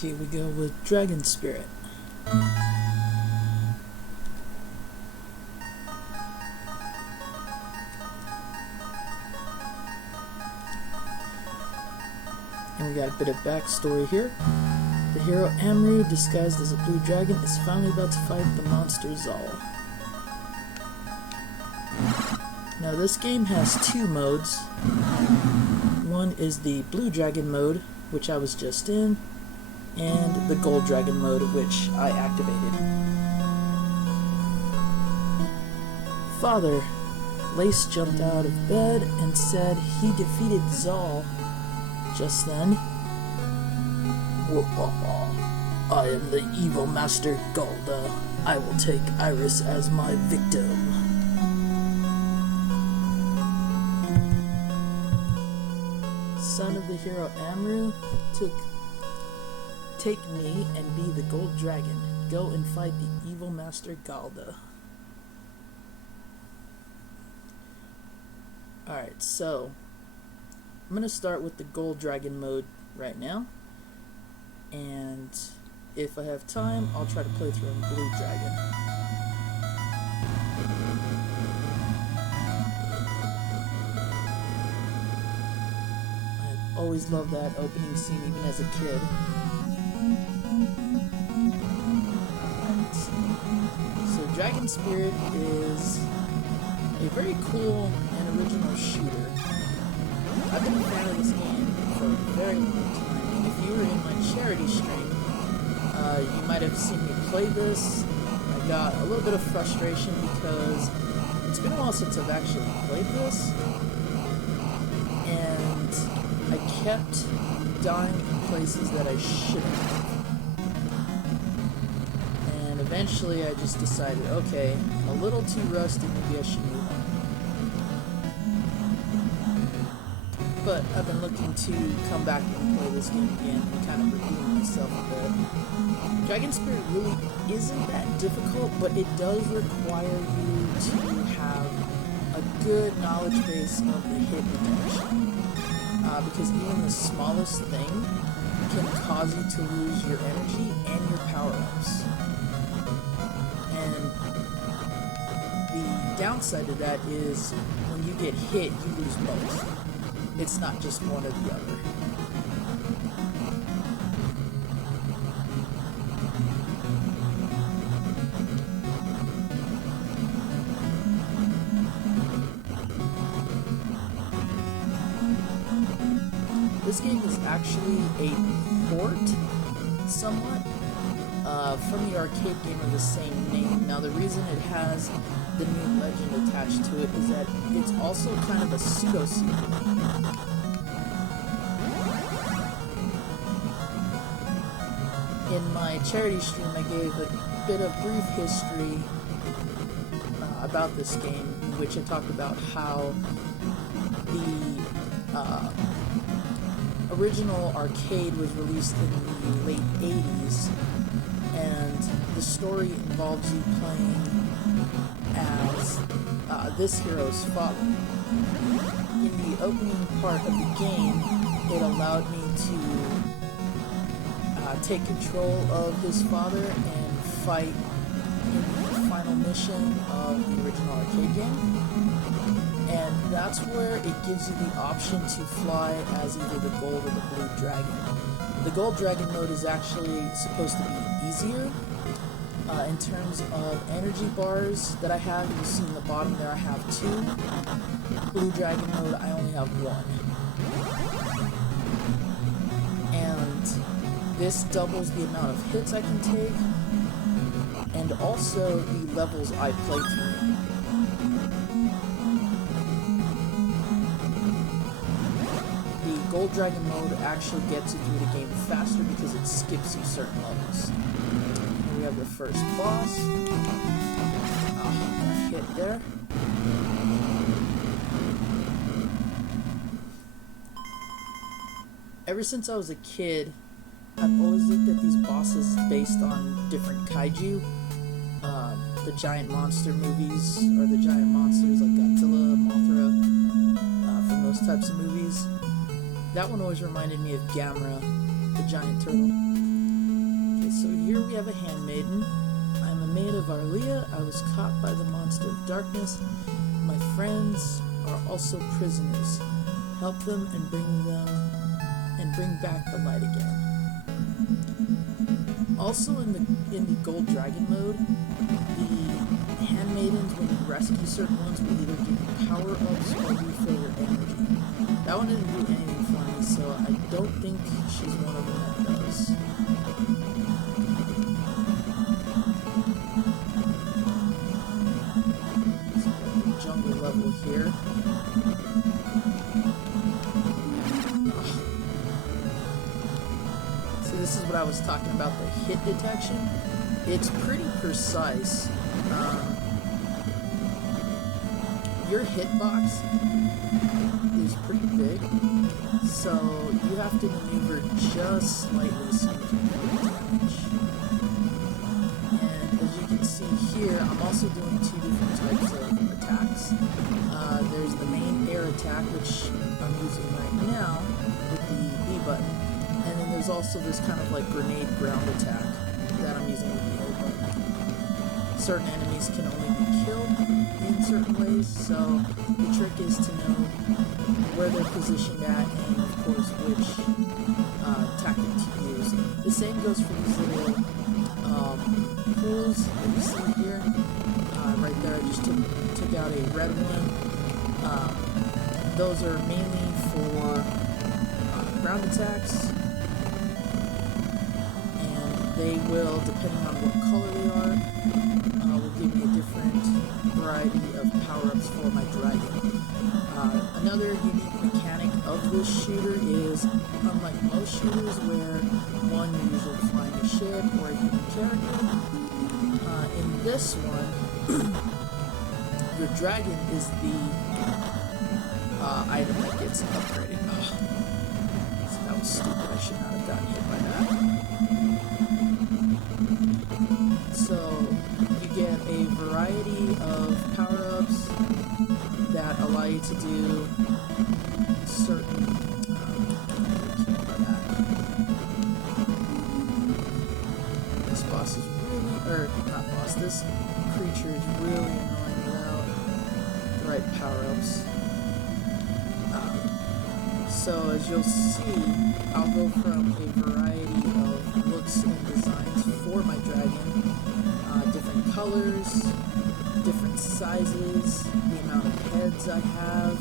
Here we go with Dragon Spirit. And we got a bit of backstory here. The hero Amru, disguised as a blue dragon, is finally about to fight the monster Zawell. Now this game has two modes. One is the blue dragon mode, which I was just in, and the gold dragon mode, which I activated. Father, Lace jumped out of bed and said he defeated Zawell just then. I am the evil master Galda. I will take Iris as my victim. Son of the hero Amru, take me and be the gold dragon. Go and fight the evil master Galda. Alright, so I'm going to start with the gold dragon mode right now. And if I have time, I'll try to play through in blue dragon. I've always loved that opening scene even as a kid. So Dragon Spirit is a very cool and original shooter. I've been a fan of this game for a very long time, and if you were in my charity stream, you might have seen me play this. I got a little bit of frustration because it's been a while since I've actually played this, and I kept dying in places that I shouldn't have. And eventually I just decided, okay, I'm a little too rusty, maybe I should move on. But I've been looking to come back and play this game again and kind of redeem myself a bit. Dragon Spirit really isn't that difficult, but it does require you to have a good knowledge base of the hit detection. Because even the smallest thing can cause you to lose your energy and your power-ups. And the downside to that is when you get hit, you lose both. It's not just one or the other. This game is actually a port, somewhat, from the arcade game of the same name. Now, the reason it has the new legend attached to it is that it's also kind of a pseudo-sequel. In my charity stream, I gave a bit of brief history about this game, in which I talked about how the original arcade was released in the late 80s, and the story involves you playing as this hero's father. In the opening part of the game, it allowed me to take control of his father and fight in the final mission of the original arcade game. And that's where it gives you the option to fly as either the gold or the blue dragon. The gold dragon mode is actually supposed to be easier. In terms of energy bars that I have, you see in the bottom there I have 2. Blue dragon mode, I only have 1. And this doubles the amount of hits I can take, and also the levels I play through. The Gold Dragon mode actually gets you through the game faster because it skips you certain levels. Here we have the first boss. Got hit there. Ever since I was a kid, I've always looked at these bosses based on different kaiju. The giant monster movies, or the giant monsters like Godzilla, Mothra, from those types of movies. That one always reminded me of Gamera, the giant turtle. Okay, so here we have a handmaiden. I'm a maid of Arlia. I was caught by the monster of darkness. My friends are also prisoners. Help them and bring back the light again. Also in the Gold Dragon mode, the handmaidens, when you rescue certain ones, will either give you power-ups or refill your energy. That one didn't do anything for me, so I don't think she's one of them that does. So we have the jungle level here. This is what I was talking about, the hit detection. It's pretty precise. Your hitbox is pretty big, so you have to maneuver just slightly so you can get damage. And as you can see here, I'm also doing 2 different types of attacks. There's the main air attack, which I'm using right now with the B button. And then there's also this kind of like grenade ground attack that I'm using with the A button. Certain enemies can only be killed in certain ways, so the trick is to know where they're positioned at and of course which tactic to use. The same goes for these little pools that you see here. Right there I just took out a red one. Those are mainly for ground attacks. They will, depending on what color they are, will give me a different variety of power-ups for my dragon. Another unique mechanic of this shooter is, unlike most shooters where one, you're usually flying a ship or a human character, in this one, your dragon is the item that gets upgraded. That was stupid, I should not have gotten hit by that. So you get a variety of power-ups that allow you to do certain this boss is really, or not boss, this creature is really annoying without the right power-ups. So as you'll see, I'll go from a variety of looks and designs for my dragon, different colors, different sizes, the amount of heads I have.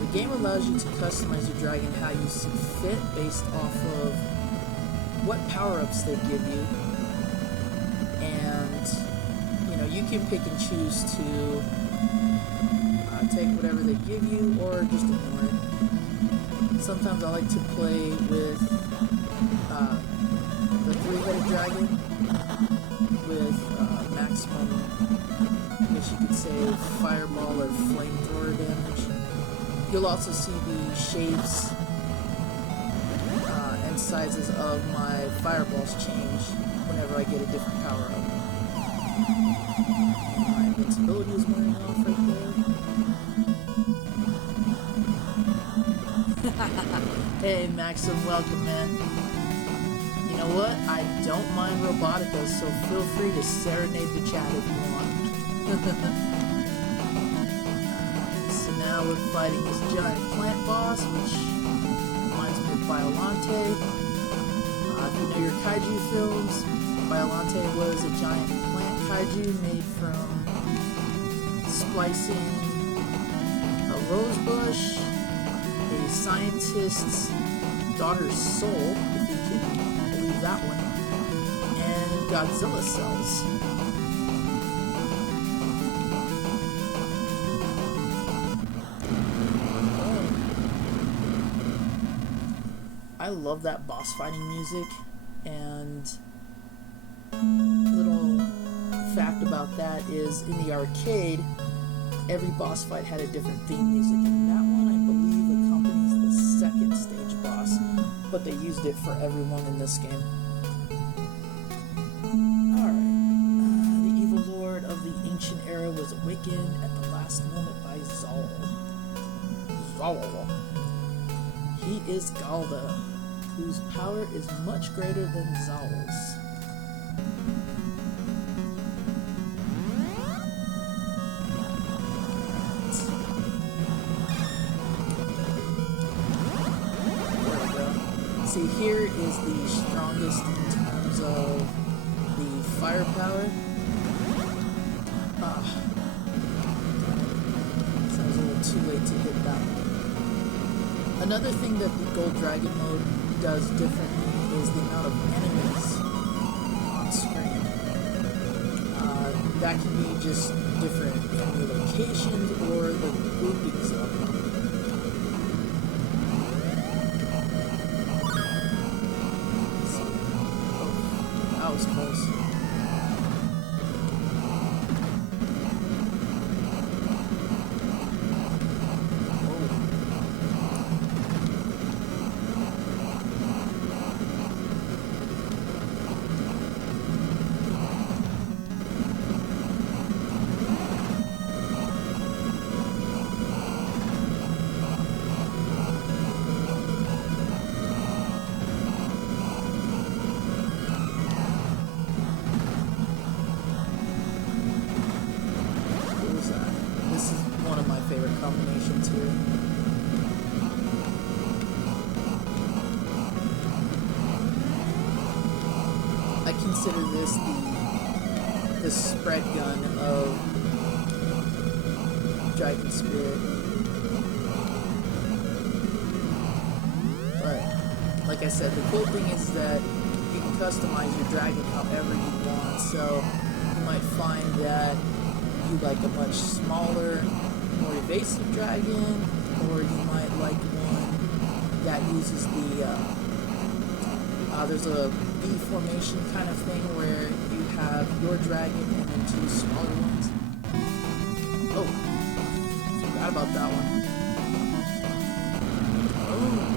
The game allows you to customize your dragon how you see fit based off of what power-ups they give you, and you know, you can pick and choose to take whatever they give you or just ignore it. Sometimes I like to play with the three-headed dragon with maximum, I guess you could say, fireball or flamethrower damage. You'll also see the shapes and sizes of my fireballs change whenever I get a different power-up. My invincibility is wearing off right there. Hey Maxim, welcome man. You know what? I don't mind Robotica, so feel free to serenade the chat if you want. So now we're fighting this giant plant boss, which reminds me of Biolante. If you know your kaiju films, Biolante was a giant plant kaiju made from splicing a rose bush, a scientist's daughter's soul, if you can believe that one, and Godzilla cells. I love that boss fighting music, and little fact about that is in the arcade, every boss fight had a different theme music, and that one I believe accompanies the second stage boss, but they used it for everyone in this game. Alright, the evil lord of the ancient era was awakened at the last moment by Zawell. He is Galda, whose power is much greater than Zawell's. See, here is the strongest in terms of the firepower. So I was a little too late to hit that one. Another thing that the Gold Dragon mode does differently is the amount of enemies on screen. That can be just different enemy locations or the groupings of them. That was close. Combinations here. I consider this the spread gun of Dragon Spirit. But like I said, the cool thing is that you can customize your dragon however you want. So you might find that you like a much smaller, more evasive dragon, or you might like one that uses the there's a V formation kind of thing where you have your dragon and then two smaller ones. Oh, forgot about that one. Oh.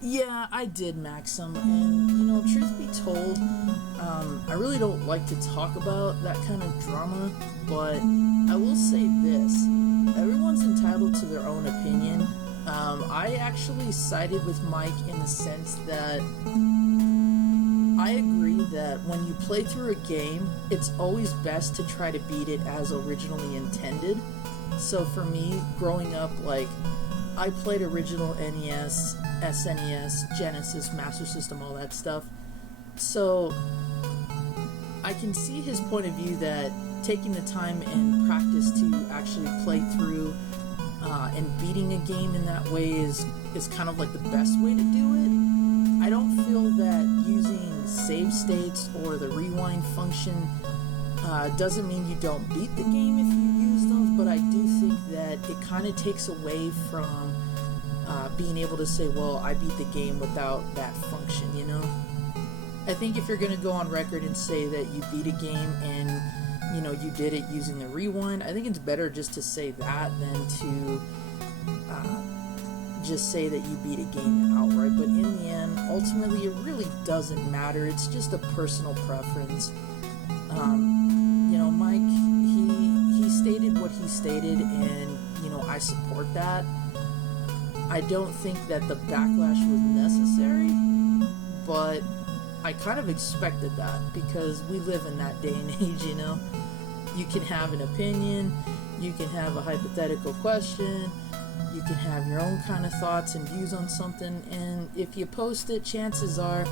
Yeah, I did Maxim, and you know, truth be told, I really don't like to talk about that kind of drama, but I will say this. Everyone's entitled to their own opinion. I actually sided with Mike in the sense that I agree that when you play through a game, it's always best to try to beat it as originally intended. So for me, growing up, like, I played original NES, SNES, Genesis, Master System, all that stuff. So I can see his point of view that taking the time and practice to actually play through and beating a game in that way is kind of like the best way to do it. I don't feel that using save states or the rewind function doesn't mean you don't beat the game if you use those, but I do think that it kind of takes away from being able to say, well, I beat the game without that function, you know? I think if you're going to go on record and say that you beat a game and, you know, you did it using the rewind, I think it's better just to say that than to just say that you beat a game outright. But in the end, ultimately, it really doesn't matter. It's just a personal preference. You know, Mike, he stated what he stated, and, you know, I support that. I don't think that the backlash was necessary, but I kind of expected that because we live in that day and age, you know. You can have an opinion, you can have a hypothetical question, you can have your own kind of thoughts and views on something, and if you post it, chances are,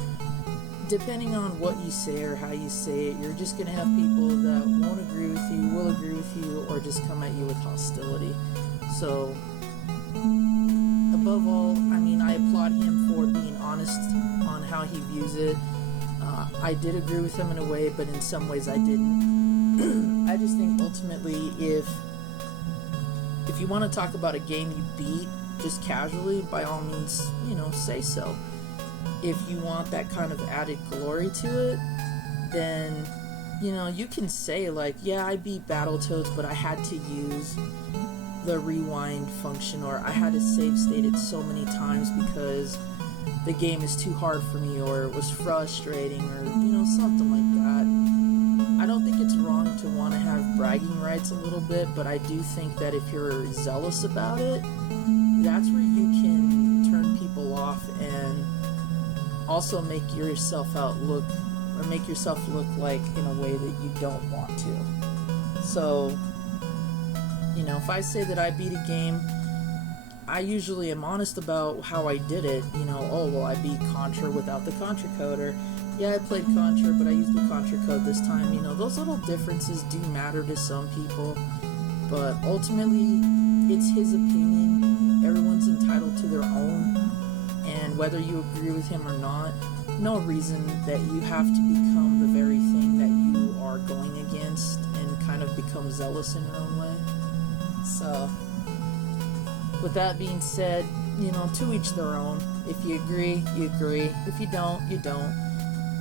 depending on what you say or how you say it, you're just going to have people that won't agree with you, will agree with you, or just come at you with hostility. So, above all, I mean, I applaud him for being honest on how he views it. I did agree with him in a way, but in some ways I didn't. I just think ultimately, if you want to talk about a game you beat just casually, by all means, you know, say so. If you want that kind of added glory to it, then, you know, you can say like, yeah, I beat Battletoads, but I had to use the rewind function, or I had to save state it so many times because the game is too hard for me, or it was frustrating, or, you know, something like that. I don't think it's wrong to want to have bragging rights a little bit, but I do think that if you're zealous about it, that's where you can turn people off and also make yourself look like in a way that you don't want to. So, you know, if I say that I beat a game, I usually am honest about how I did it. You know, oh, well, I beat Contra without the Contra code, or yeah, I played Contra, but I used the Contra code this time. You know, those little differences do matter to some people, but ultimately, it's his opinion. Everyone's entitled to their own, and whether you agree with him or not, no reason that you have to become the very thing that you are going against and kind of become zealous in your own way. So, with that being said, you know, to each their own. If you agree, you agree. If you don't, you don't.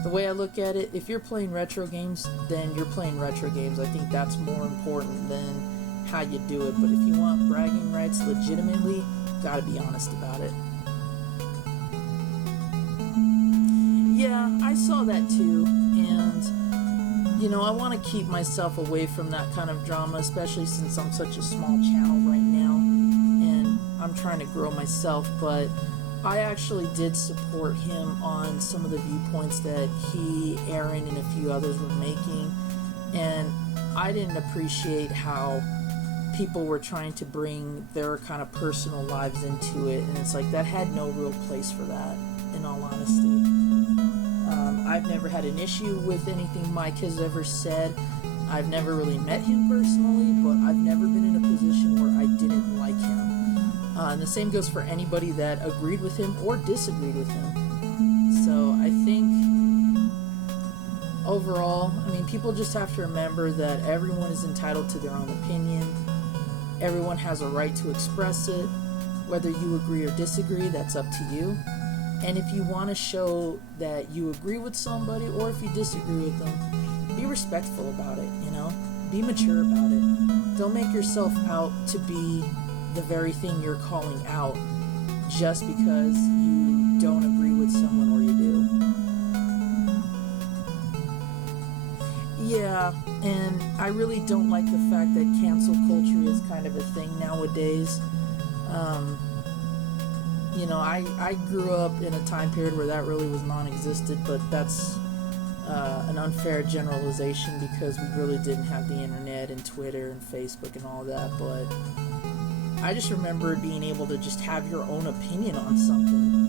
The way I look at it, if you're playing retro games, then you're playing retro games. I think that's more important than how you do it. But if you want bragging rights legitimately, gotta be honest about it. Yeah, I saw that too, and, you know, I want to keep myself away from that kind of drama, especially since I'm such a small channel right now, and I'm trying to grow myself, but I actually did support him on some of the viewpoints that he, Aaron, and a few others were making, and I didn't appreciate how people were trying to bring their kind of personal lives into it, and it's like, that had no real place for that, in all honesty. I've never had an issue with anything Mike has ever said. I've never really met him personally, but I've never been in a position where I didn't like him. And the same goes for anybody that agreed with him or disagreed with him. So I think overall, I mean, people just have to remember that everyone is entitled to their own opinion. Everyone has a right to express it. Whether you agree or disagree, that's up to you. And if you want to show that you agree with somebody, or if you disagree with them, be respectful about it, you know? Be mature about it. Don't make yourself out to be the very thing you're calling out just because you don't agree with someone or you do. Yeah, and I really don't like the fact that cancel culture is kind of a thing nowadays. You know, I grew up in a time period where that really was non-existent, but that's an unfair generalization because we really didn't have the internet and Twitter and Facebook and all that, but I just remember being able to just have your own opinion on something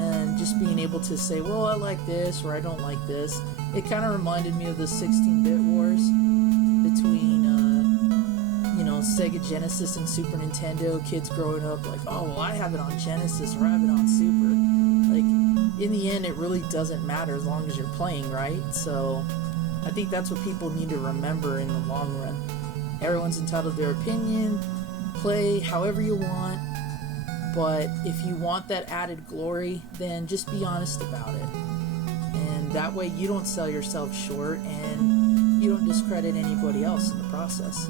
and just being able to say, well, I like this or I don't like this. It kind of reminded me of the 16-bit wars between, you know, Sega Genesis and Super Nintendo, kids growing up like, oh, well, I have it on Genesis or I have it on Super. Like, in the end, it really doesn't matter as long as you're playing, right? So, I think that's what people need to remember in the long run. Everyone's entitled to their opinion, play however you want, but if you want that added glory, then just be honest about it. And that way you don't sell yourself short and you don't discredit anybody else in the process.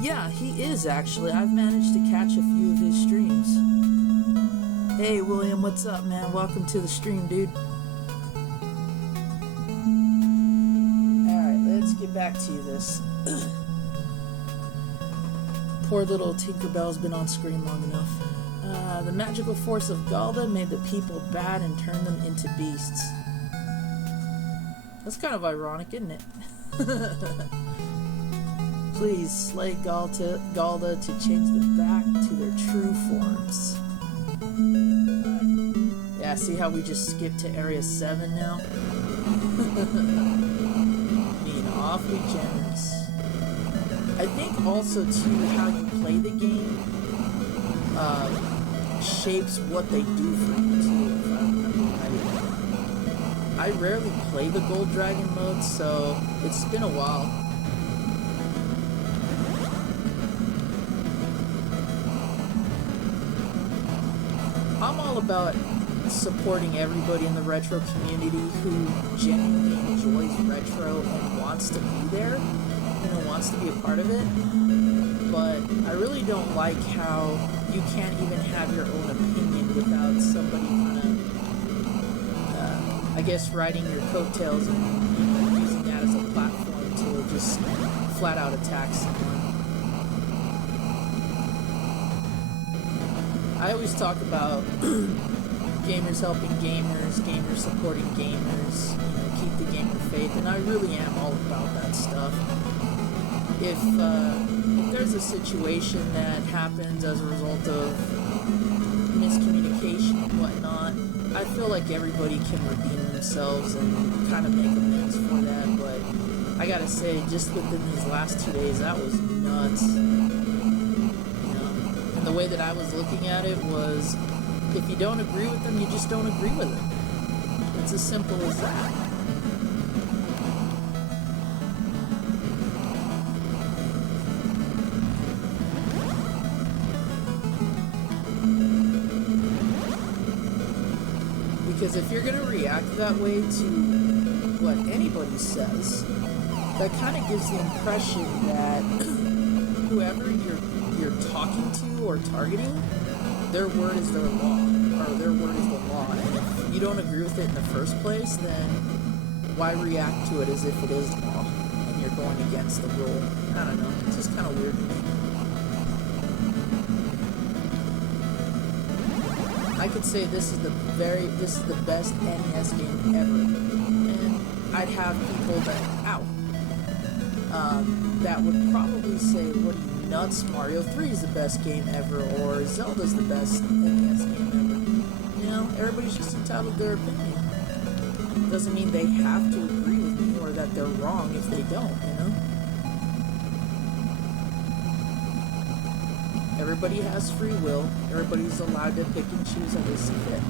Yeah, he is actually. I've managed to catch a few of his streams. Hey William, what's up, man? Welcome to the stream, dude. Alright, let's get back to this. Poor little Tinkerbell's been on screen long enough. The magical force of Galda made the people bad and turned them into beasts. That's kind of ironic, isn't it? Please slay Galda to change them back to their true forms. Yeah, see how we just skipped to Area 7 now? Being awfully generous. I think also, too, how you play the game shapes what they do for you, too, if I remember right. I rarely play the Gold Dragon mode, so it's been a while. I'm all about supporting everybody in the retro community who genuinely enjoys retro and wants to be there, you know, wants to be a part of it. But I really don't like how you can't even have your own opinion without somebody kind of, I guess, riding your coattails and, you know, using that as a platform to just flat out attack someone. I always talk about gamers helping gamers, gamers supporting gamers, you know, keep the gamer faith, and I really am all about that stuff. If there's a situation that happens as a result of miscommunication and whatnot, I feel like everybody can redeem themselves and kind of make amends for that, but I gotta say, just within these last 2 days, that was nuts. The way that I was looking at it was, if you don't agree with them, you just don't agree with them. It's as simple as that. Because if you're going to react that way to what anybody says, that kind of gives the impression that whoever you're talking to or targeting, their word is their law, or their word is the law, and if you don't agree with it in the first place, then why react to it as if it is law, and you're going against the rule? I don't know, it's just kind of weird to me. I could say this is the best NES game ever, and I'd have people that would probably say, what are you, nuts, Mario 3 is the best game ever, or Zelda's the best NES game ever. You know, everybody's just entitled to their opinion. Doesn't mean they have to agree with me or that they're wrong if they don't, you know? Everybody has free will. Everybody's allowed to pick and choose how they see fit.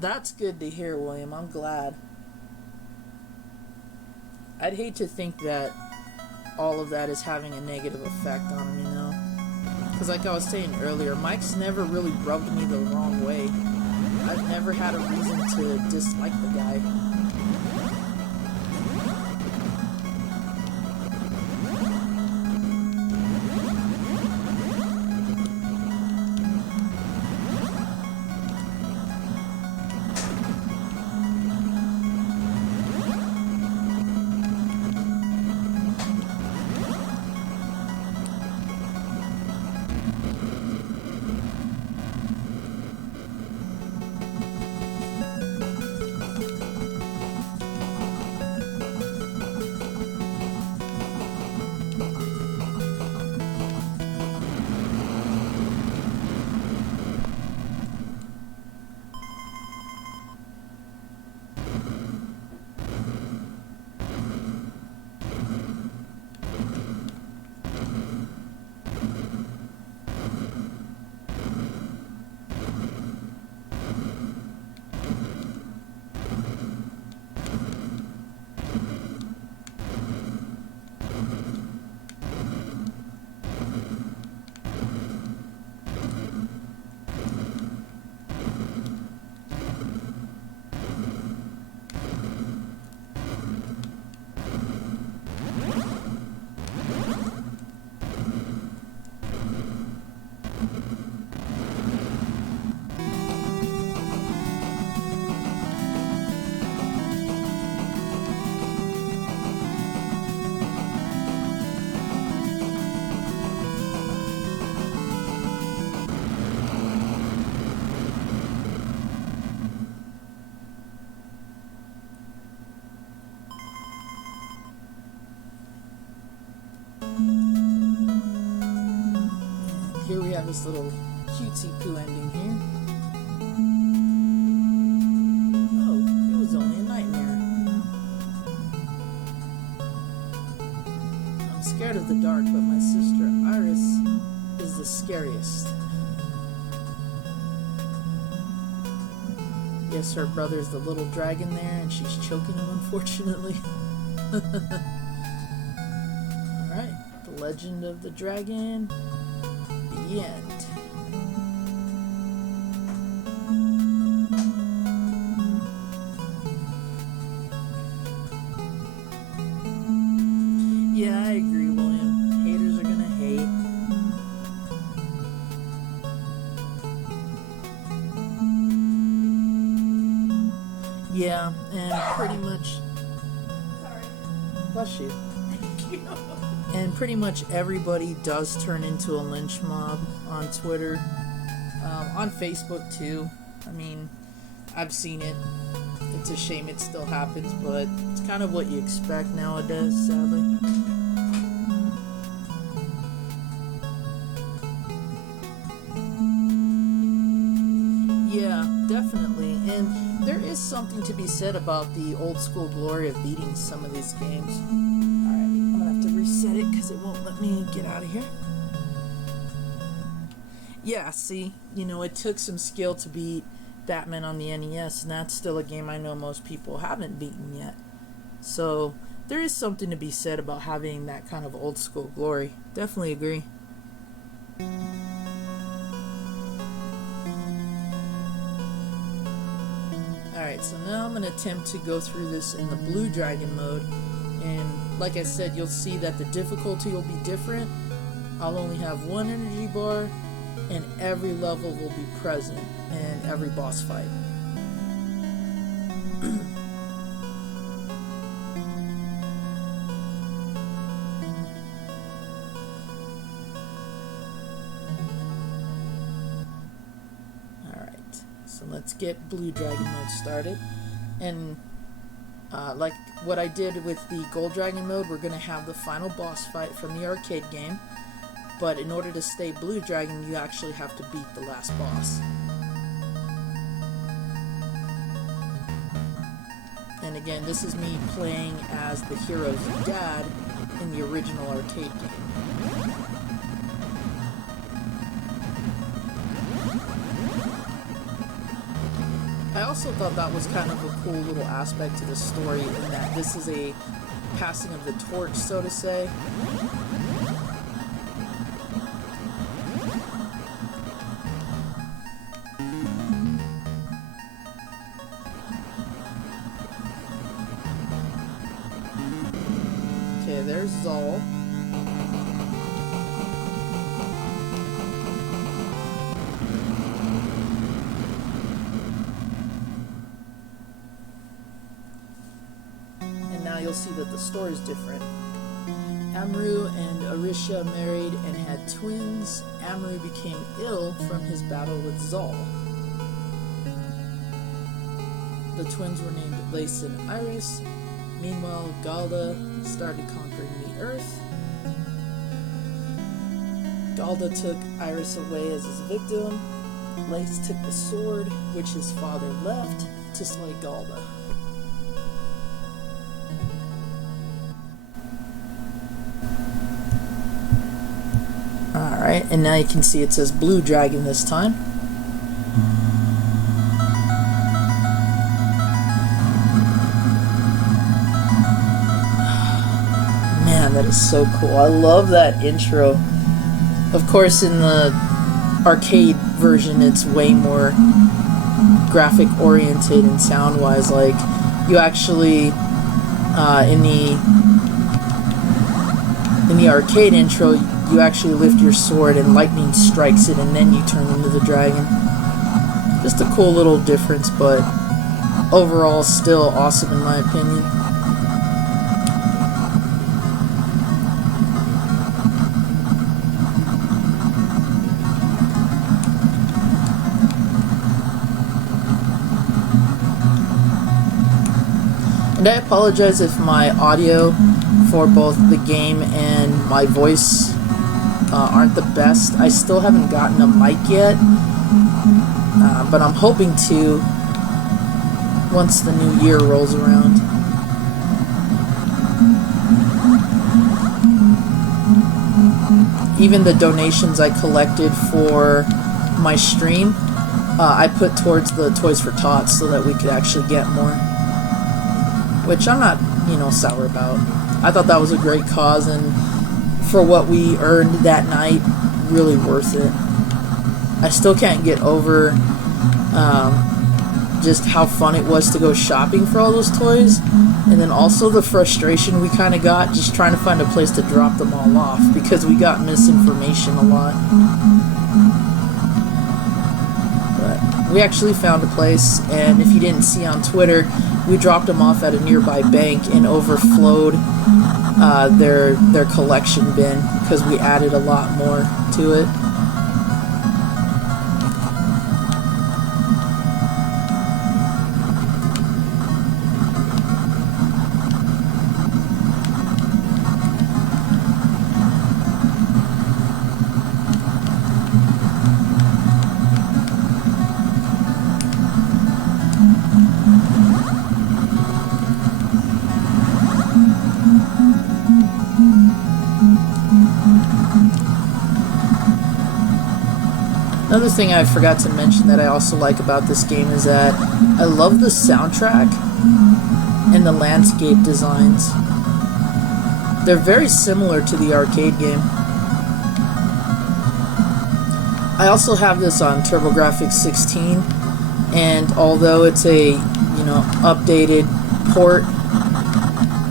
That's good to hear, William. I'm glad. I'd hate to think that all of that is having a negative effect on him, you know? Because like I was saying earlier, Mike's never really rubbed me the wrong way. I've never had a reason to dislike the guy. this little cutesy poo ending here. Oh, it was only a nightmare. I'm scared of the dark, but my sister Iris is the scariest. Yes, her brother's the little dragon there, and she's choking him, unfortunately. Alright, the legend of the dragon, the end. Yeah, I agree, William. Haters are gonna hate. Yeah, and pretty much... Sorry. Bless you. Thank you. And pretty much everybody does turn into a lynch mob on Twitter. On Facebook, too. I mean, I've seen it. It's a shame it still happens, but it's kind of what you expect nowadays, sadly. Yeah, definitely. And there is something to be said about the old school glory of beating some of these games. Alright, I'm gonna have to reset it because it won't let me get out of here. Yeah, see, you know, it took some skill to beat Batman on the NES, and that's still a game I know most people haven't beaten yet. So, there is something to be said about having that kind of old school glory. Definitely agree. Alright, so now I'm going to attempt to go through this in the Blue Dragon mode, and like I said, you'll see that the difficulty will be different. I'll only have one energy bar, and every level will be present in every boss fight. Alright, so let's get Blue Dragon mode started. And like what I did with the Gold Dragon mode, we're going to have the final boss fight from the arcade game. But in order to stay Blue Dragon, you actually have to beat the last boss. And again, this is me playing as the hero's dad in the original arcade game. I also thought that was kind of a cool little aspect to the story, in that this is a passing of the torch, so to say. Okay, there's Zawell. And now you'll see that the story is different. Amru and Arisha married and had twins. Amru became ill from his battle with Zawell. The twins were named Lace and Iris. Meanwhile, Galda started conquering the Earth. Galda took Iris away as his victim. Lace took the sword, which his father left, to slay Galda. Alright, and now you can see it says Blue Dragon this time. Man, that is so cool. I love that intro. Of course, in the arcade version, it's way more graphic oriented and sound wise. Like, you actually in the arcade intro, you actually lift your sword and lightning strikes it, and then you turn into the dragon. Just a cool little difference, but overall still awesome in my opinion. And I apologize if my audio for both the game and my voice aren't the best. I still haven't gotten a mic yet, but I'm hoping to once the new year rolls around. Even the donations I collected for my stream, I put towards the Toys for Tots so that we could actually get more. Which I'm not, sour about. I thought that was a great cause, and for what we earned that night, really worth it. I still can't get over just how fun it was to go shopping for all those toys, and then also the frustration we kind of got just trying to find a place to drop them all off because we got misinformation a lot. But we actually found a place, and if you didn't see on Twitter, we dropped them off at a nearby bank and overflowed their collection bin because we added a lot more to it. Another thing I forgot to mention that I also like about this game is that I love the soundtrack and the landscape designs. They're very similar to the arcade game. I also have this on TurboGrafx 16, and although it's a, updated port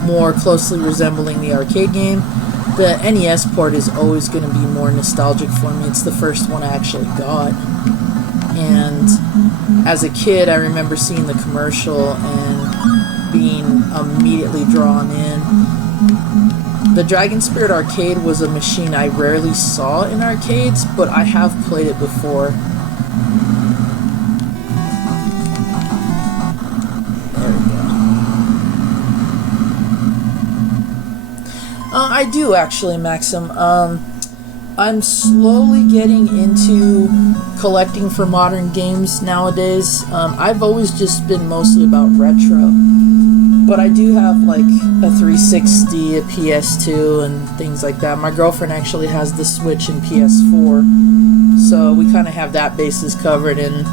more closely resembling the arcade game, the NES port is always going to be more nostalgic for me. It's the first one I actually got. And as a kid, I remember seeing the commercial and being immediately drawn in. The Dragon Spirit Arcade was a machine I rarely saw in arcades, but I have played it before. I do actually, Maxim. I'm slowly getting into collecting for modern games nowadays. I've always just been mostly about retro, but I do have like a 360, a PS2, and things like that. My girlfriend actually has the Switch and PS4, so we kind of have that basis covered. And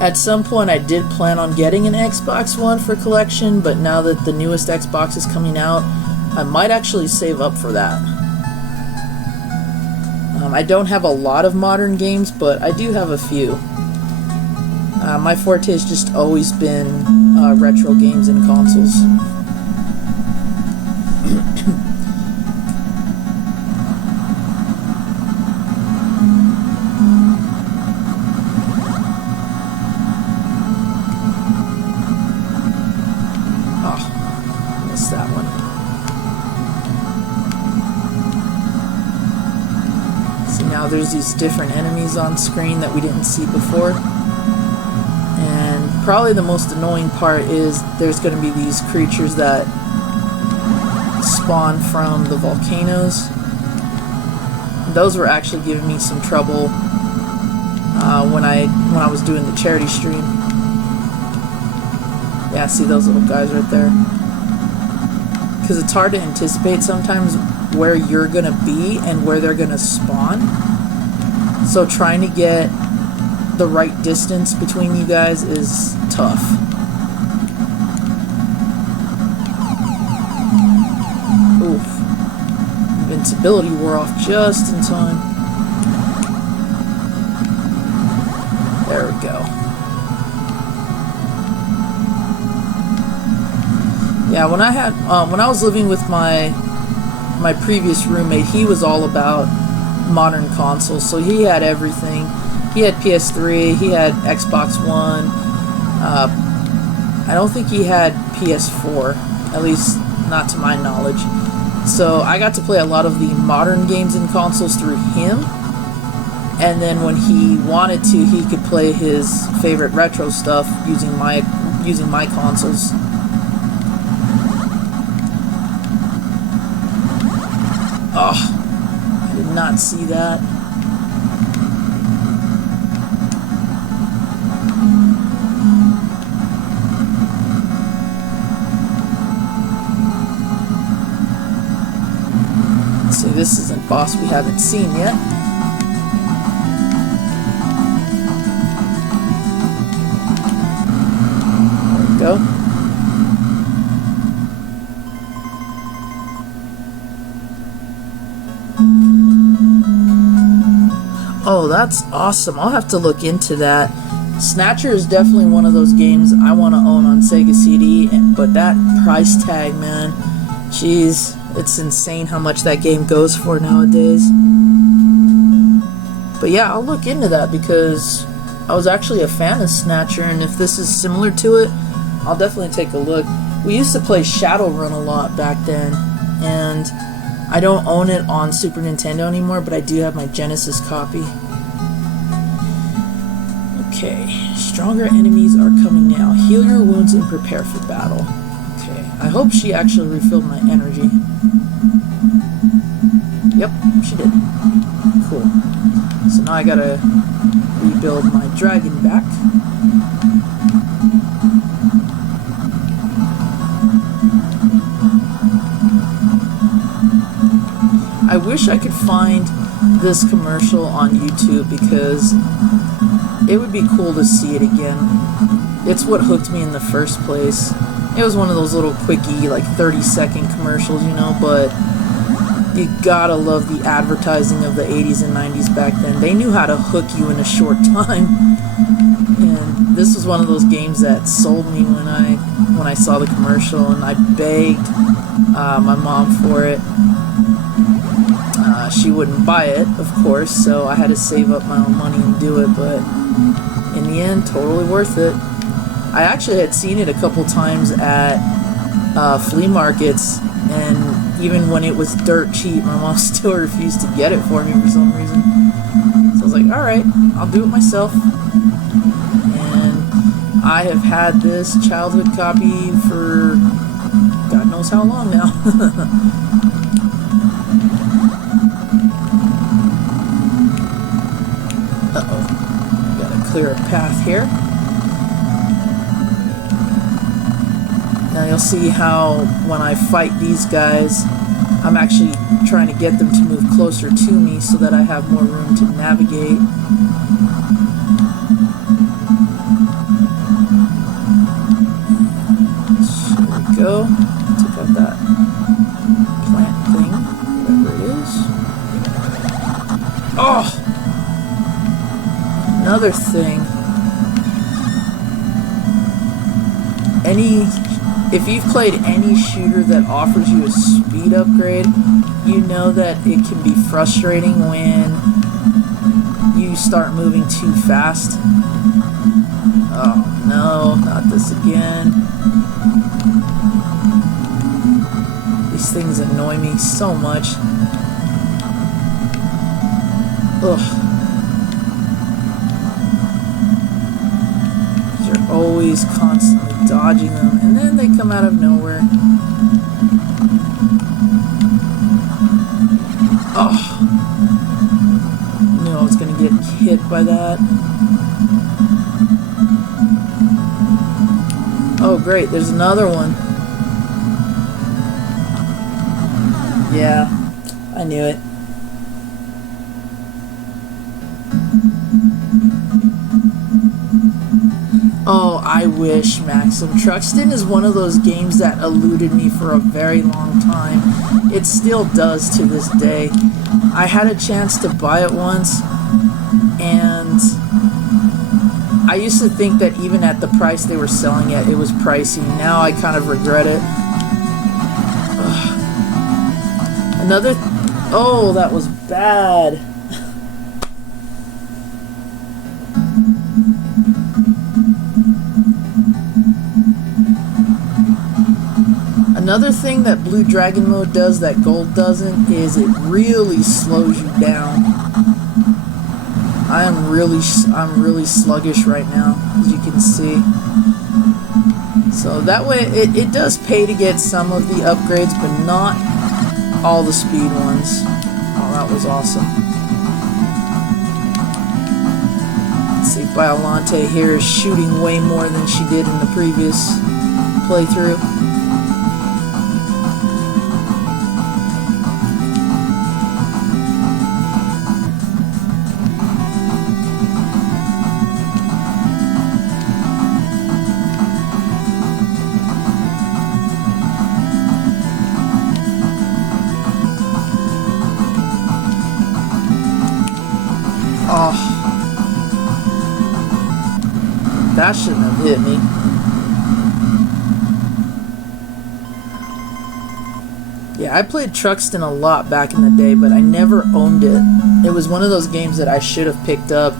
at some point, I did plan on getting an Xbox One for collection, but now that the newest Xbox is coming out, I might actually save up for that. I don't have a lot of modern games, but I do have a few. My forte has just always been retro games and consoles. Oh, missed that one. Now there's these different enemies on screen that we didn't see before, and probably the most annoying part is there's going to be these creatures that spawn from the volcanoes. Those were actually giving me some trouble when I was doing the charity stream. Yeah, see those little guys right there? Because it's hard to anticipate sometimes where you're gonna be and where they're gonna spawn. So trying to get the right distance between you guys is tough. Oof. Invincibility wore off just in time. There we go. Yeah, when I was living with my previous roommate, he was all about modern consoles, so he had everything. He had PS3, he had Xbox One. I don't think he had PS4, at least not to my knowledge. So I got to play a lot of the modern games and consoles through him, and then when he wanted to, he could play his favorite retro stuff using my consoles. Oh, Did not see that. Let's see, this isn't boss we haven't seen yet. There we go. Oh, that's awesome. I'll have to look into that. Snatcher is definitely one of those games I want to own on Sega CD, but that price tag, man, jeez, it's insane how much that game goes for nowadays. But yeah, I'll look into that because I was actually a fan of Snatcher, and if this is similar to it, I'll definitely take a look. We used to play Shadowrun a lot back then, and I don't own it on Super Nintendo anymore, but I do have my Genesis copy. Okay, stronger enemies are coming now. Heal your wounds and prepare for battle. Okay, I hope she actually refilled my energy. Yep, she did. Cool. So now I gotta rebuild my dragon back. I wish I could find this commercial on YouTube because it would be cool to see it again. It's what hooked me in the first place. It was one of those little quickie, like 30-second commercials, you know, but you gotta love the advertising of the 80s and 90s back then. They knew how to hook you in a short time. And this was one of those games that sold me when I saw the commercial, and I begged my mom for it. She wouldn't buy it, of course, so I had to save up my own money and do it, but in the end, totally worth it. I actually had seen it a couple times at flea markets, and even when it was dirt cheap, my mom still refused to get it for me for some reason. So I was like, alright, I'll do it myself. And I have had this childhood copy for God knows how long now. Uh-oh. Gotta clear a path here. Now you'll see how when I fight these guys, I'm actually trying to get them to move closer to me so that I have more room to navigate. There we go. Took out that plant thing, whatever it is. Oh! Another thing. If you've played any shooter that offers you a speed upgrade, you know that it can be frustrating when you start moving too fast. Oh no, not this again. These things annoy me so much. Ugh. You're always constantly dodging them, and then they come out of nowhere. Oh, knew I was gonna get hit by that. Oh great, there's another one. Yeah, I knew it. Oh, I wish, Maxim. Truxton is one of those games that eluded me for a very long time. It still does to this day. I had a chance to buy it once, and I used to think that even at the price they were selling it, it was pricey. Now I kind of regret it. Ugh. Another... Oh, that was bad. Another thing that Blue Dragon mode does that Gold doesn't is it really slows you down. I'm really sluggish right now, as you can see. So that way it does pay to get some of the upgrades, but not all the speed ones. that was awesome. Let's see, Biolante here is shooting way more than she did in the previous playthrough. Oh, that shouldn't have hit me. Yeah, I played Truxton a lot back in the day, but I never owned it. It was one of those games that I should have picked up.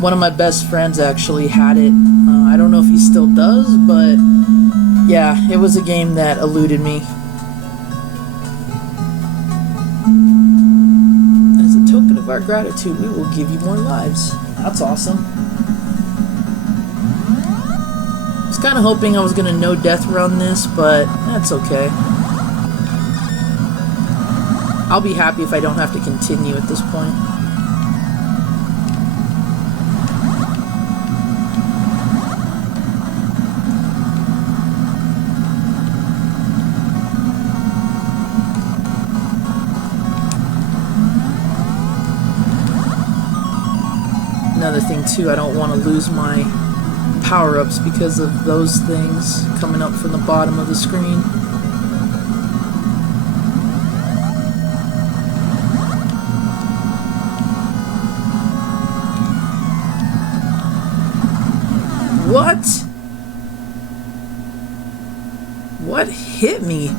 One of my best friends actually had it. I don't know if he still does, but yeah, it was a game that eluded me. As a token of our gratitude, we will give you more lives. That's awesome. I was kind of hoping I was going to no death run this, but that's okay. I'll be happy if I don't have to continue at this point. Another thing too, I don't want to lose my power-ups because of those things coming up from the bottom of the screen. What? What hit me?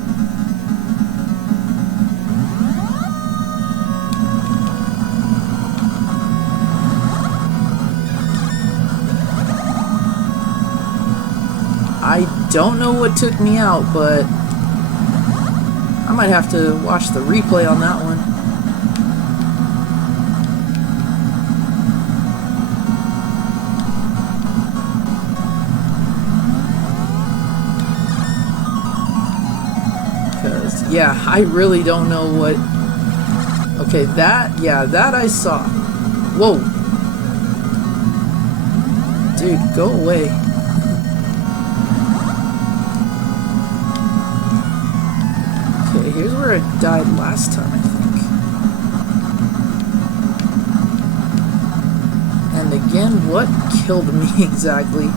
I don't know what took me out, but I might have to watch the replay on that one. Because, yeah, I really don't know what... Okay, that I saw. Whoa. Dude, go away. Okay, here's where I died last time, I think. And again, what killed me exactly?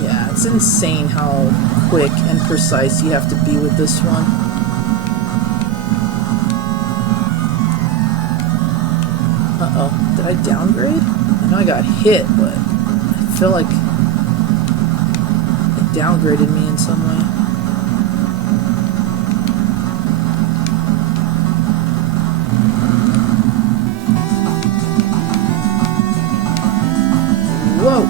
Yeah, it's insane how quick and precise you have to be with this one. Uh-oh, did I downgrade? I know I got hit, but I feel like it downgraded me in some way. Whoa!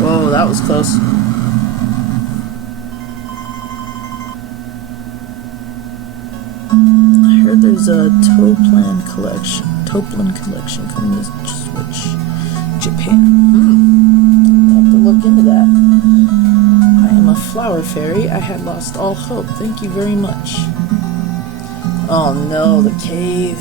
Whoa, that was close. I heard there's a Toplan collection coming to Switch Japan. I'll have to look into that. A flower fairy, I had lost all hope. Thank you very much. Oh no, the cave.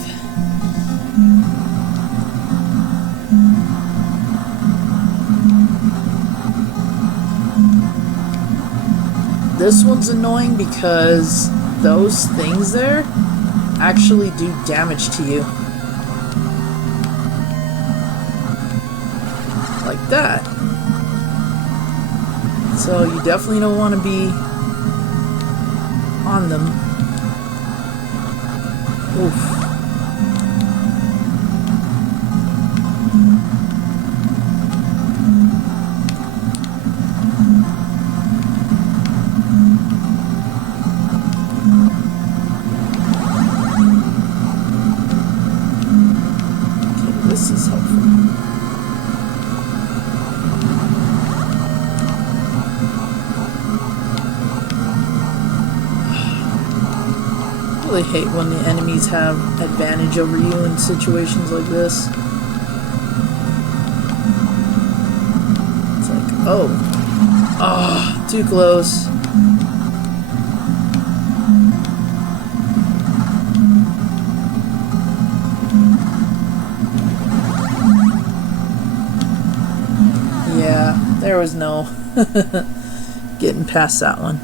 This one's annoying because those things there actually do damage to you. Like that. So you definitely don't want to be on them. Oof. Okay, this is helpful. I really hate when the enemies have advantage over you in situations like this. It's like, oh, too close. Yeah, there was no getting past that one.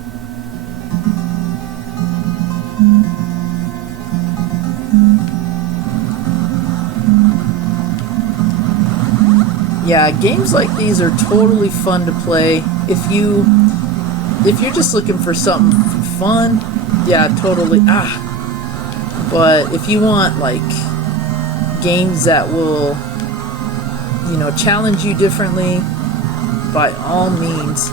Yeah, games like these are totally fun to play. If you're just looking for something fun, yeah, totally. But if you want like games that will, you know, challenge you differently, by all means.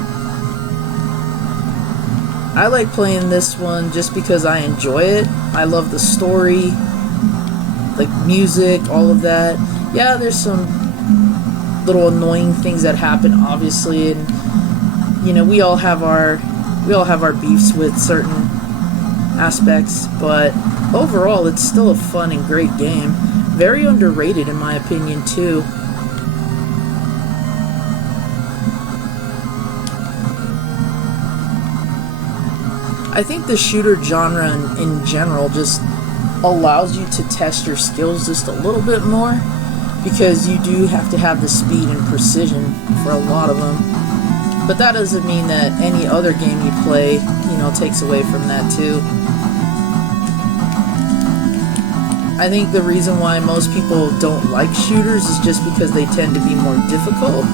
I like playing this one just because I enjoy it. I love the story, like music, all of that. Yeah, there's some little annoying things that happen, obviously, and you know, we all have our beefs with certain aspects, but overall it's still a fun and great game. Very underrated in my opinion too. I think the shooter genre in general just allows you to test your skills just a little bit more, because you do have to have the speed and precision for a lot of them. But that doesn't mean that any other game you play, you know, takes away from that too. I think the reason why most people don't like shooters is just because they tend to be more difficult.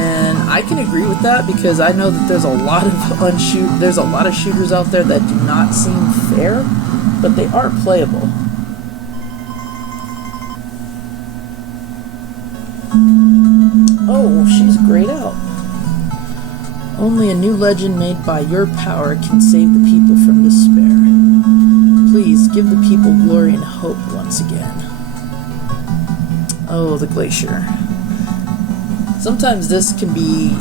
And I can agree with that, because I know that there's a lot of shooters out there that do not seem fair, but they are playable. Oh, she's grayed out. Only a new legend made by your power can save the people from despair. Please give the people glory and hope once again. Oh, the glacier. Sometimes this can be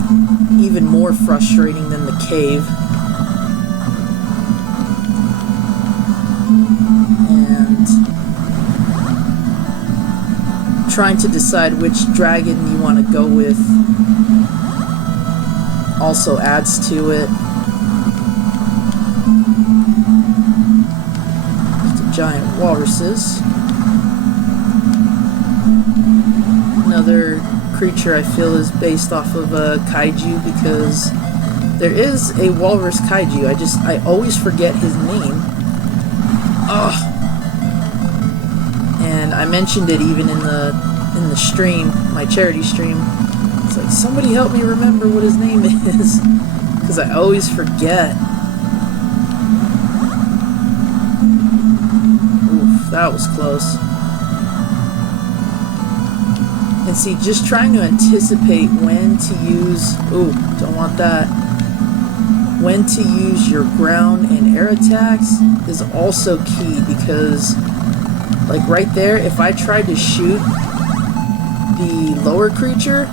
even more frustrating than the cave. And trying to decide which dragon you want to go with also adds to it. The giant walruses. Another creature I feel is based off of a kaiju, because there is a walrus kaiju. I always forget his name. Ugh. And I mentioned it even in the stream, my charity stream. It's like, somebody help me remember what his name is, because I always forget. Oof, that was close. And see, just trying to anticipate when to use, ooh, don't want that, when to use your ground and air attacks is also key, because like right there, if I tried to shoot the lower creature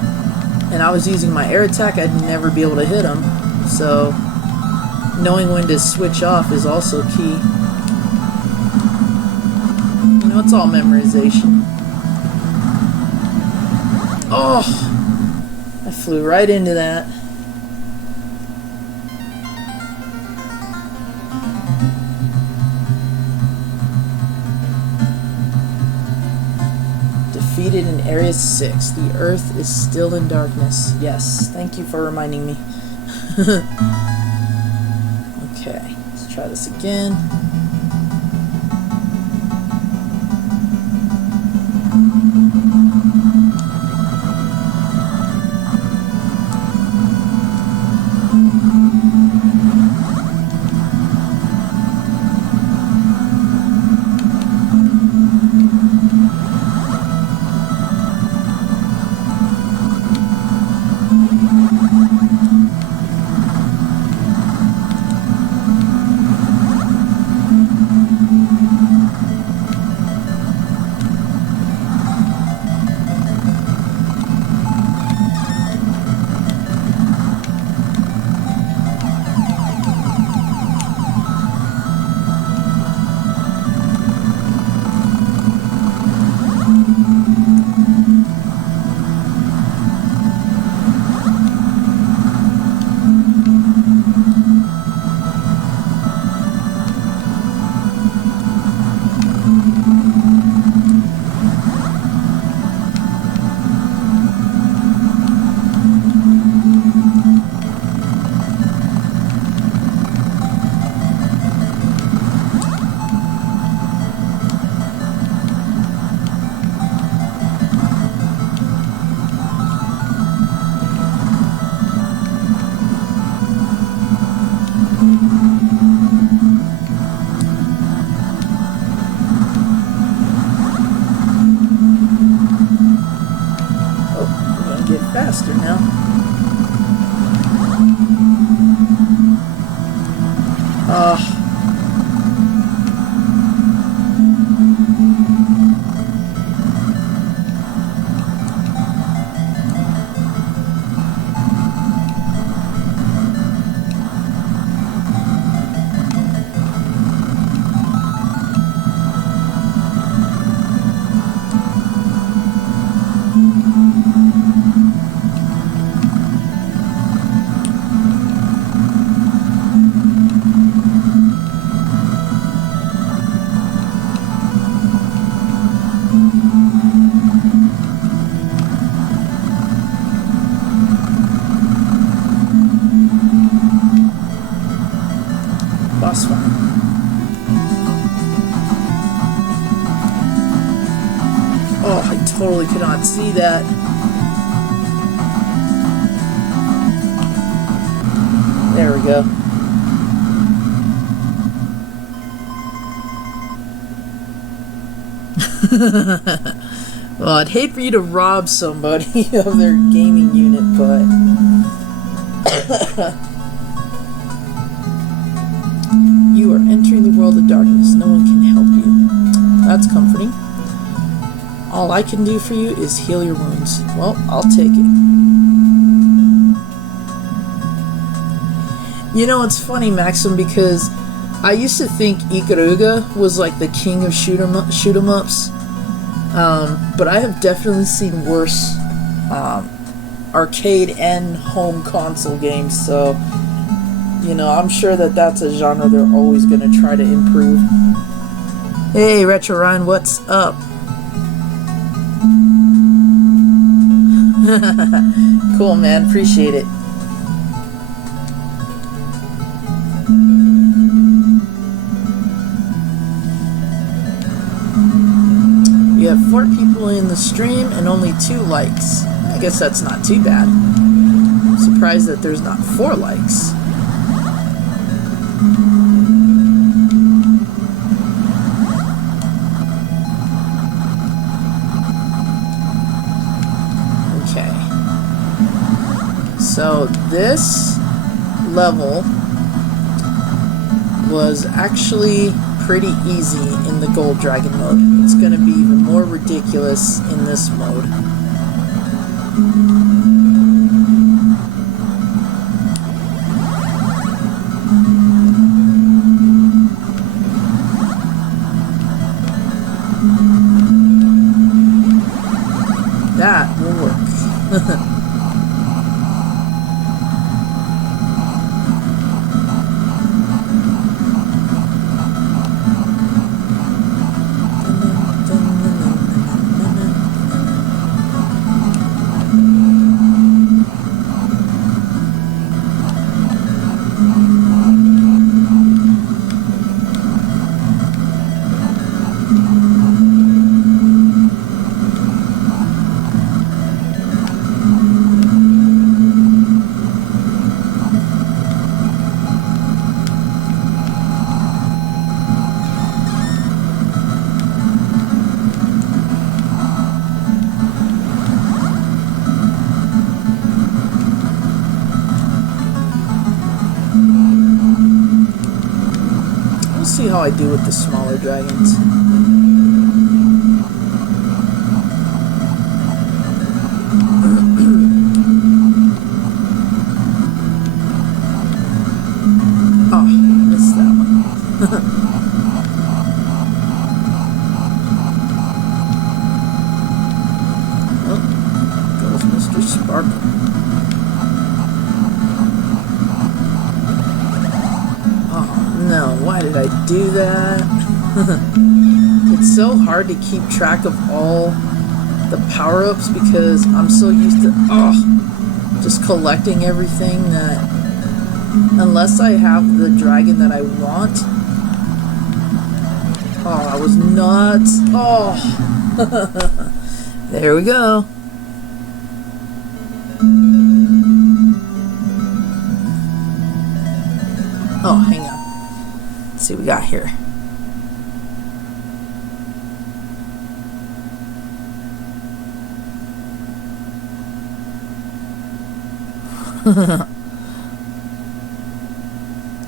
and I was using my air attack, I'd never be able to hit him. So knowing when to switch off is also key. You know, it's all memorization. Oh, I flew right into that. Defeated in Area 6. The Earth is still in darkness. Yes, thank you for reminding me. Okay, let's try this again. Oh, I totally could not see that. There we go. Well, I'd hate for you to rob somebody of their gaming unit, but... You are entering the world of darkness. No one can help you. That's comforting. All I can do for you is heal your wounds. Well, I'll take it. You know, it's funny, Maxim, because I used to think Ikaruga was like the king of shoot 'em ups. But I have definitely seen worse arcade and home console games, so you know, I'm sure that that's a genre they're always going to try to improve. Hey, Retro Ryan, what's up? Cool, man, appreciate it. We have 4 people in the stream and only 2 likes. I guess that's not too bad. I'm surprised that there's not 4 likes. Okay. So this level was actually pretty easy in the Gold Dragon mode. It's going to be even more ridiculous in this mode. That will work. See how I do with the smaller dragons. Oh, missed that one. Oh, goes Mr. Sparkle. No, why did I do that? It's so hard to keep track of all the power-ups because I'm so used to just collecting everything that unless I have the dragon that I want. Oh, I was nuts. Oh. There we go. Oh, hang on. Let's see what we got here.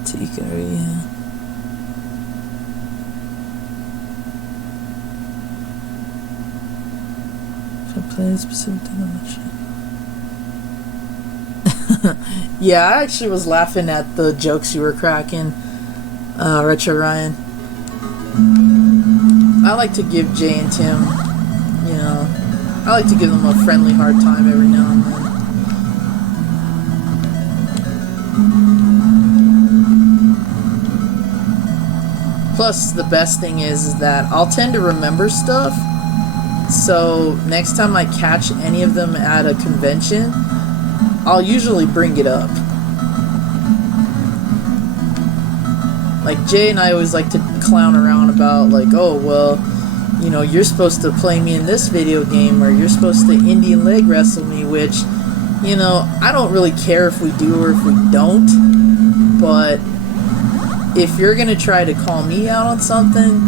So you can read. Should I play a specific thing on the shit? Yeah, I actually was laughing at the jokes you were cracking. Retro Ryan. I like to give Jay and Tim, you know, I like to give them a friendly hard time every now and then. Plus, the best thing is that I'll tend to remember stuff, so next time I catch any of them at a convention, I'll usually bring it up. Like, Jay and I always like to clown around about, like, oh, well, you know, you're supposed to play me in this video game, or you're supposed to Indian leg wrestle me, which, you know, I don't really care if we do or if we don't, but if you're gonna try to call me out on something,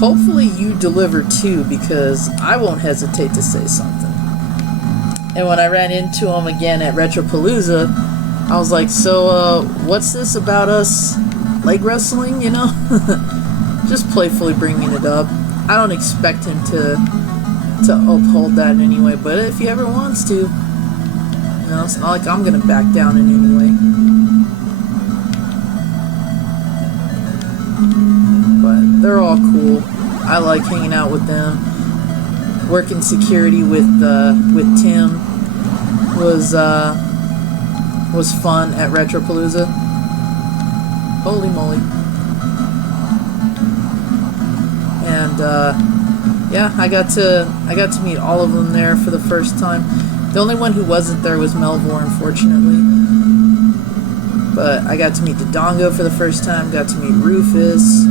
hopefully you deliver too, because I won't hesitate to say something. And when I ran into him again at Retropalooza, I was like, so, what's this about us leg wrestling, you know? Just playfully bringing it up. I don't expect him to uphold that in any way, but if he ever wants to, you know, it's not like I'm gonna back down in any way. But they're all cool. I like hanging out with them. Working security with Tim was fun at Retropalooza. Holy moly. And yeah, I got to meet all of them there for the first time. The only one who wasn't there was Melvor, unfortunately. But I got to meet Dodongo for the first time, got to meet Rufus.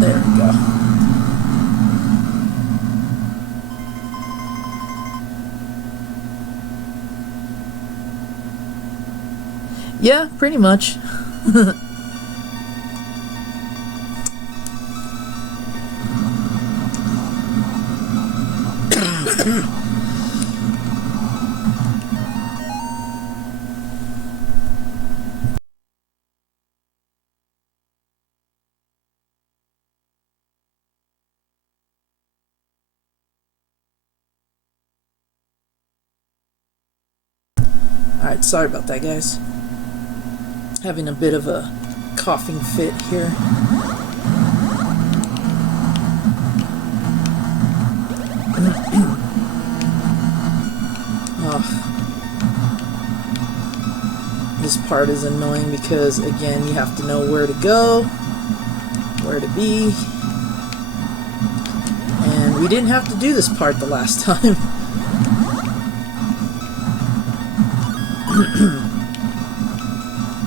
There we go. Yeah, pretty much. Alright, sorry about that, guys. Having a bit of a coughing fit here. This part is annoying because, again, you have to know where to go, where to be. And we didn't have to do this part the last time.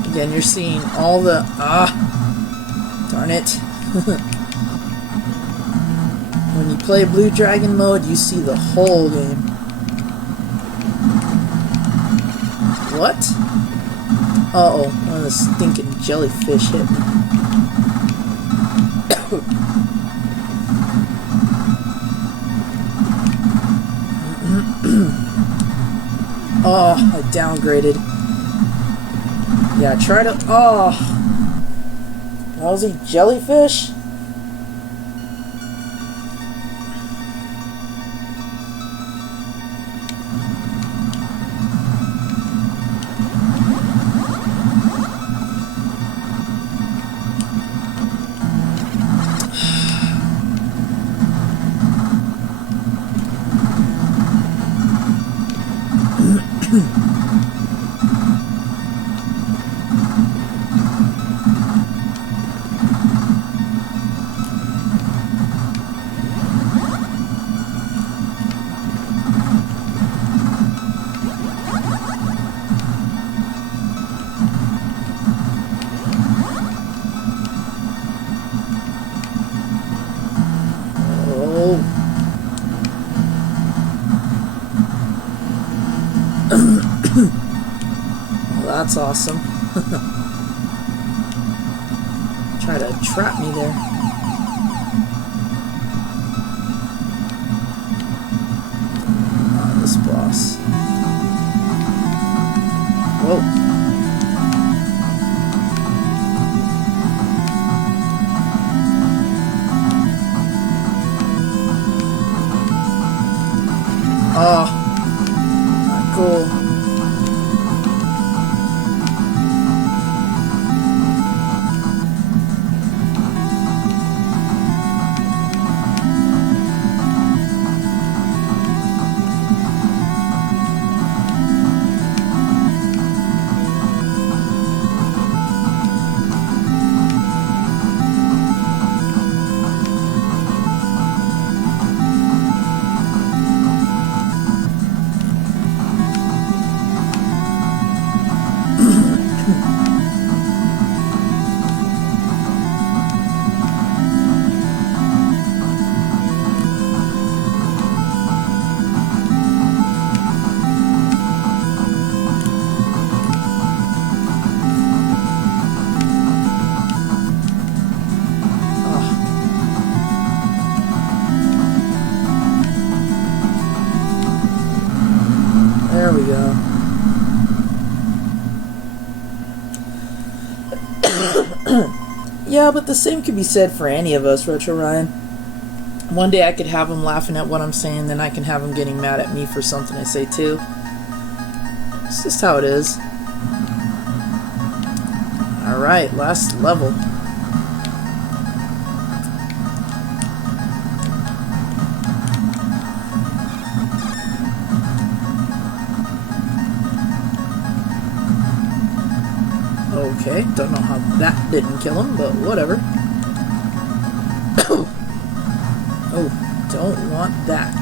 Again, you're seeing all the... darn it. When you play Blue Dragon mode, you see the whole game. What? Uh-oh, one of the stinking jellyfish hit me. Oh, I downgraded. Yeah, try to... Oh! Was he jellyfish? Well, that's awesome. Try to trap me there. Oh, this boss. Whoa. Oh, not cool. Yeah, but the same could be said for any of us, Retro Ryan. One day I could have him laughing at what I'm saying, then I can have him getting mad at me for something I say too. It's just how it is. Alright, last level. Okay, don't know how that didn't kill him, but whatever. Oh, don't want that.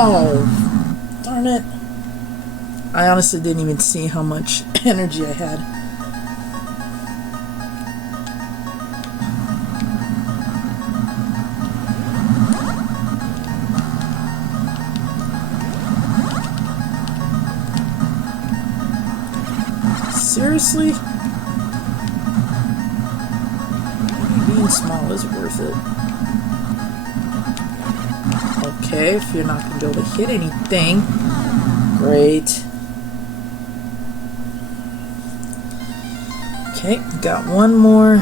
Oh, darn it. I honestly didn't even see how much energy I had. Seriously? Maybe being small is worth it. Okay, if you're not going to be able to hit anything, great. Okay, got one more.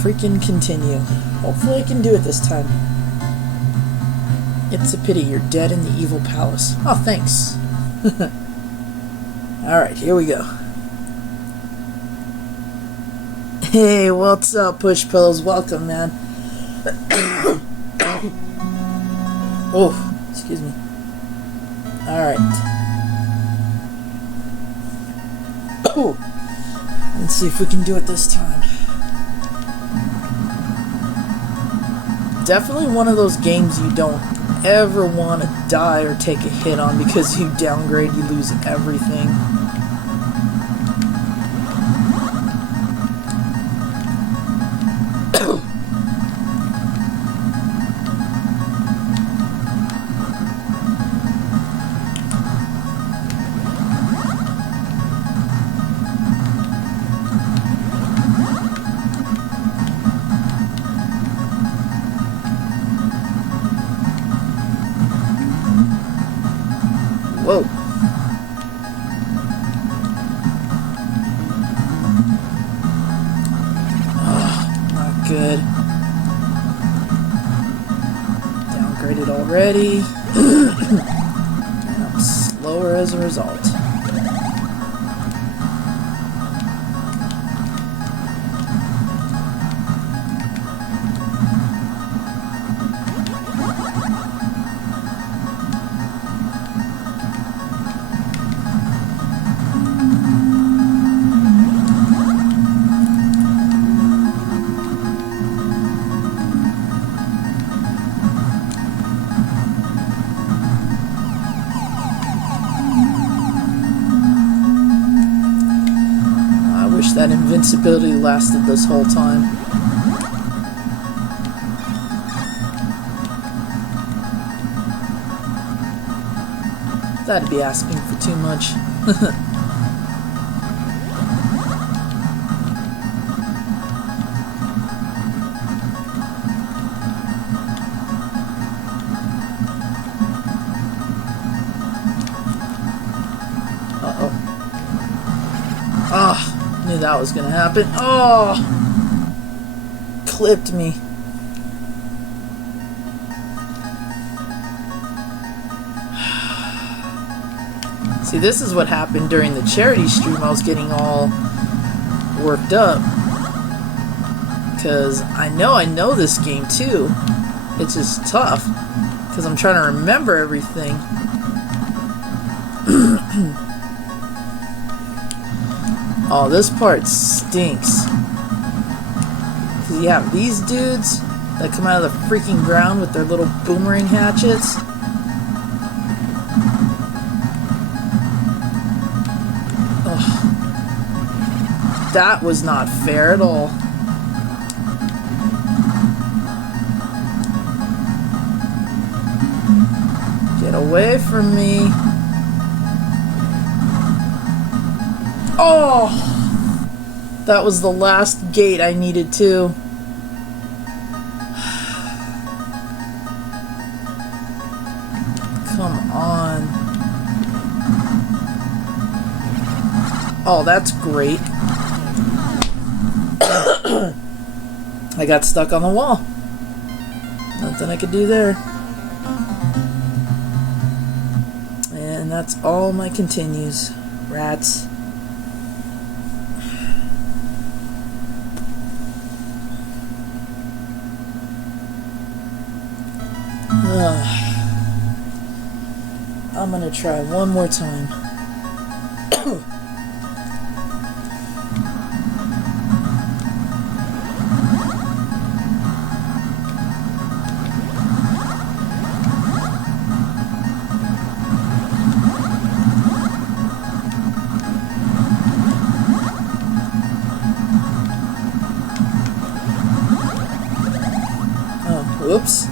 Freaking continue. Hopefully I can do it this time. It's a pity you're dead in the evil palace. Oh, thanks. Alright, here we go. Hey, what's up, Push Pillows? Welcome, man. Oh, excuse me. Alright. Oh, let's see if we can do it this time. Definitely one of those games you don't ever want to die or take a hit on because you downgrade, you lose everything. Whoa. Oh, not good. Downgraded already. And I'm slower as a result. That invincibility lasted this whole time. That'd be asking for too much. Uh-oh. Ah. Knew that was gonna happen. Oh! Clipped me. See, this is what happened during the charity stream. I was getting all worked up. Because I know this game too. It's just tough. Because I'm trying to remember everything. Oh, this part stinks. Because you have these dudes that come out of the freaking ground with their little boomerang hatchets. Ugh. That was not fair at all. Get away from me. Oh! That was the last gate I needed to. Come on. Oh, that's great. I got stuck on the wall. Nothing I could do there. And that's all my continues. Rats. I'm gonna try one more time. Oh, whoops.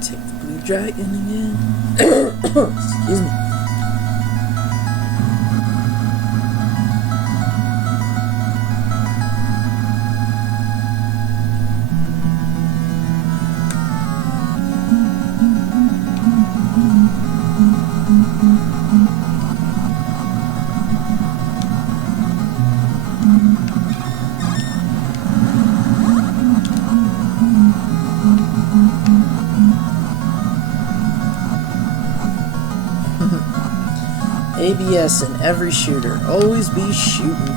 Take the blue dragon again. Excuse me. ABS in every shooter. Always be shooting.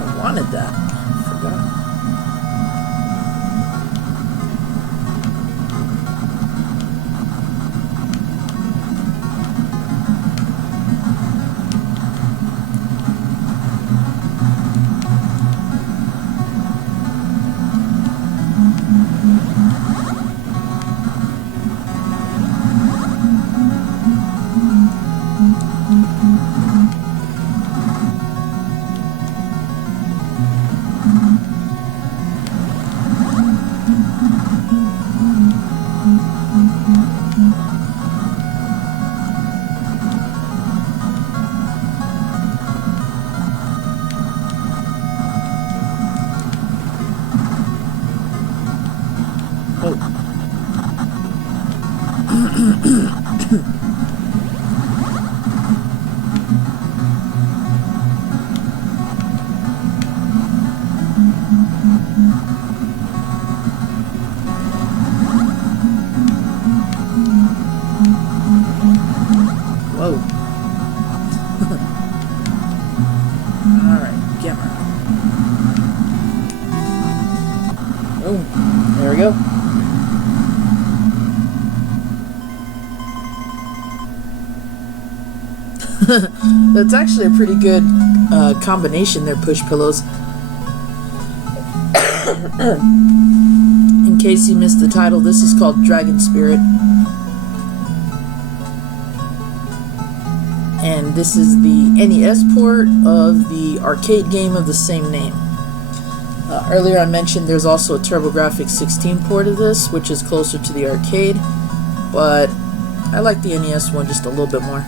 I wanted that. I forgot. Whoa. Alright, camera. Boom. There we go. That's actually a pretty good combination there, Push Pillows. In case you missed the title, this is called Dragon Spirit. And this is the NES port of the arcade game of the same name. Earlier I mentioned there's also a TurboGrafx 16 port of this, which is closer to the arcade, but I like the NES one just a little bit more.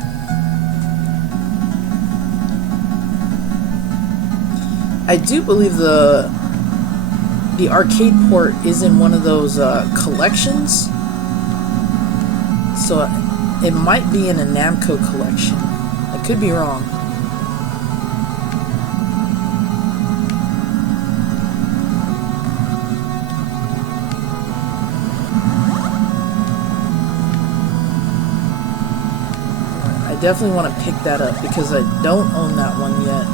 I do believe the arcade port is in one of those collections, so it might be in a Namco collection. I could be wrong. I definitely want to pick that up because I don't own that one yet.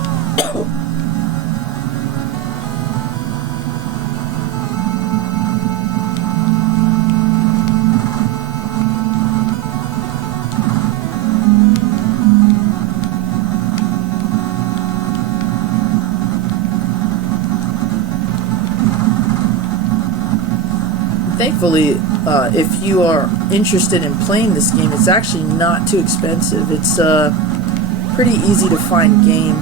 Thankfully, if you are interested in playing this game, it's actually not too expensive. It's a pretty easy to find game.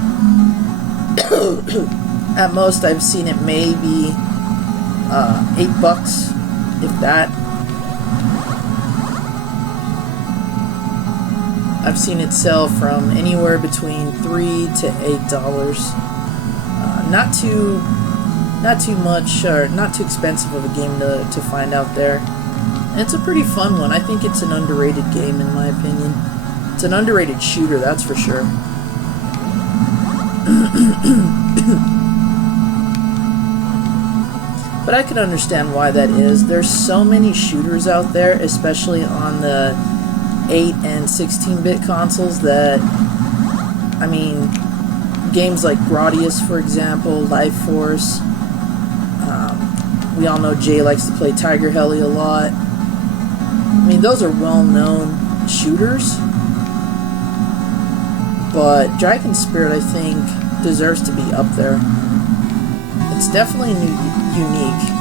At most, I've seen it maybe $8, if that. I've seen it sell from anywhere between $3 to $8. Not too much, or not too expensive of a game to find out there. And it's a pretty fun one. I think it's an underrated game in my opinion. It's an underrated shooter, that's for sure. But I can understand why that is. There's so many shooters out there, especially on the 8 and 16-bit consoles, that, I mean, games like Gradius, for example, Life Force. We all know Jay likes to play Tiger Heli a lot. I mean, those are well-known shooters. But Dragon Spirit, I think, deserves to be up there. It's definitely unique.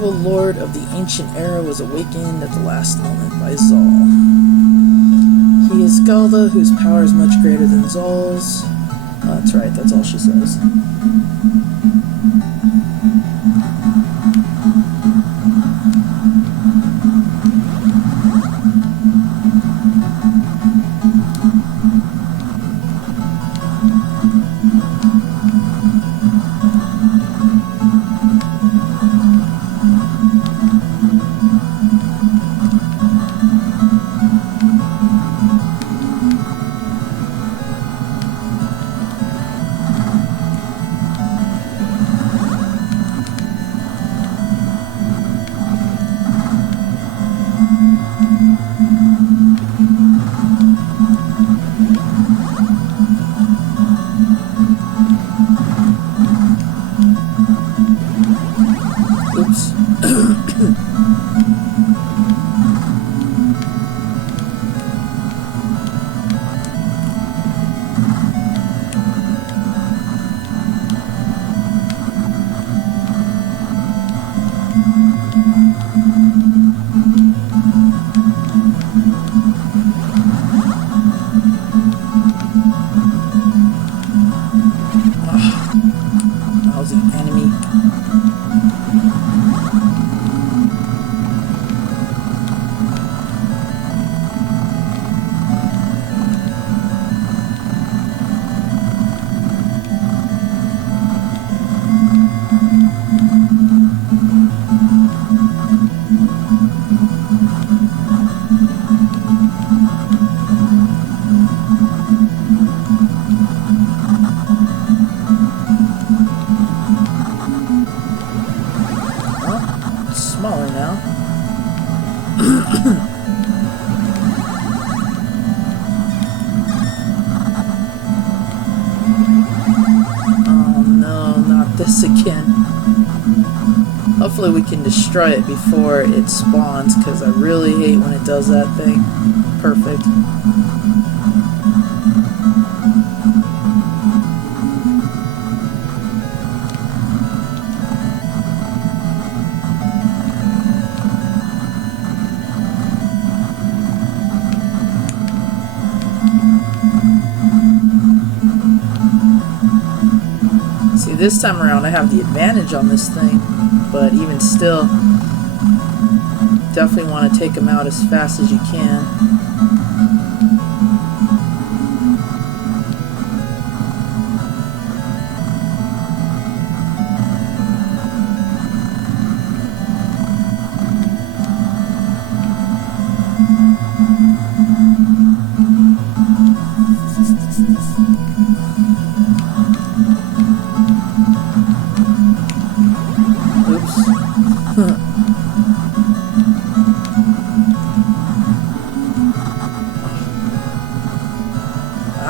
The Lord of the Ancient Era was awakened at the last moment by Zawell. He is Galda, whose power is much greater than Zawell's. That's right, that's all she says. this again. Hopefully we can destroy it before it spawns, because I really hate when it does that thing. Perfect. See, this time around I have the advantage on this thing, but even still, definitely want to take them out as fast as you can.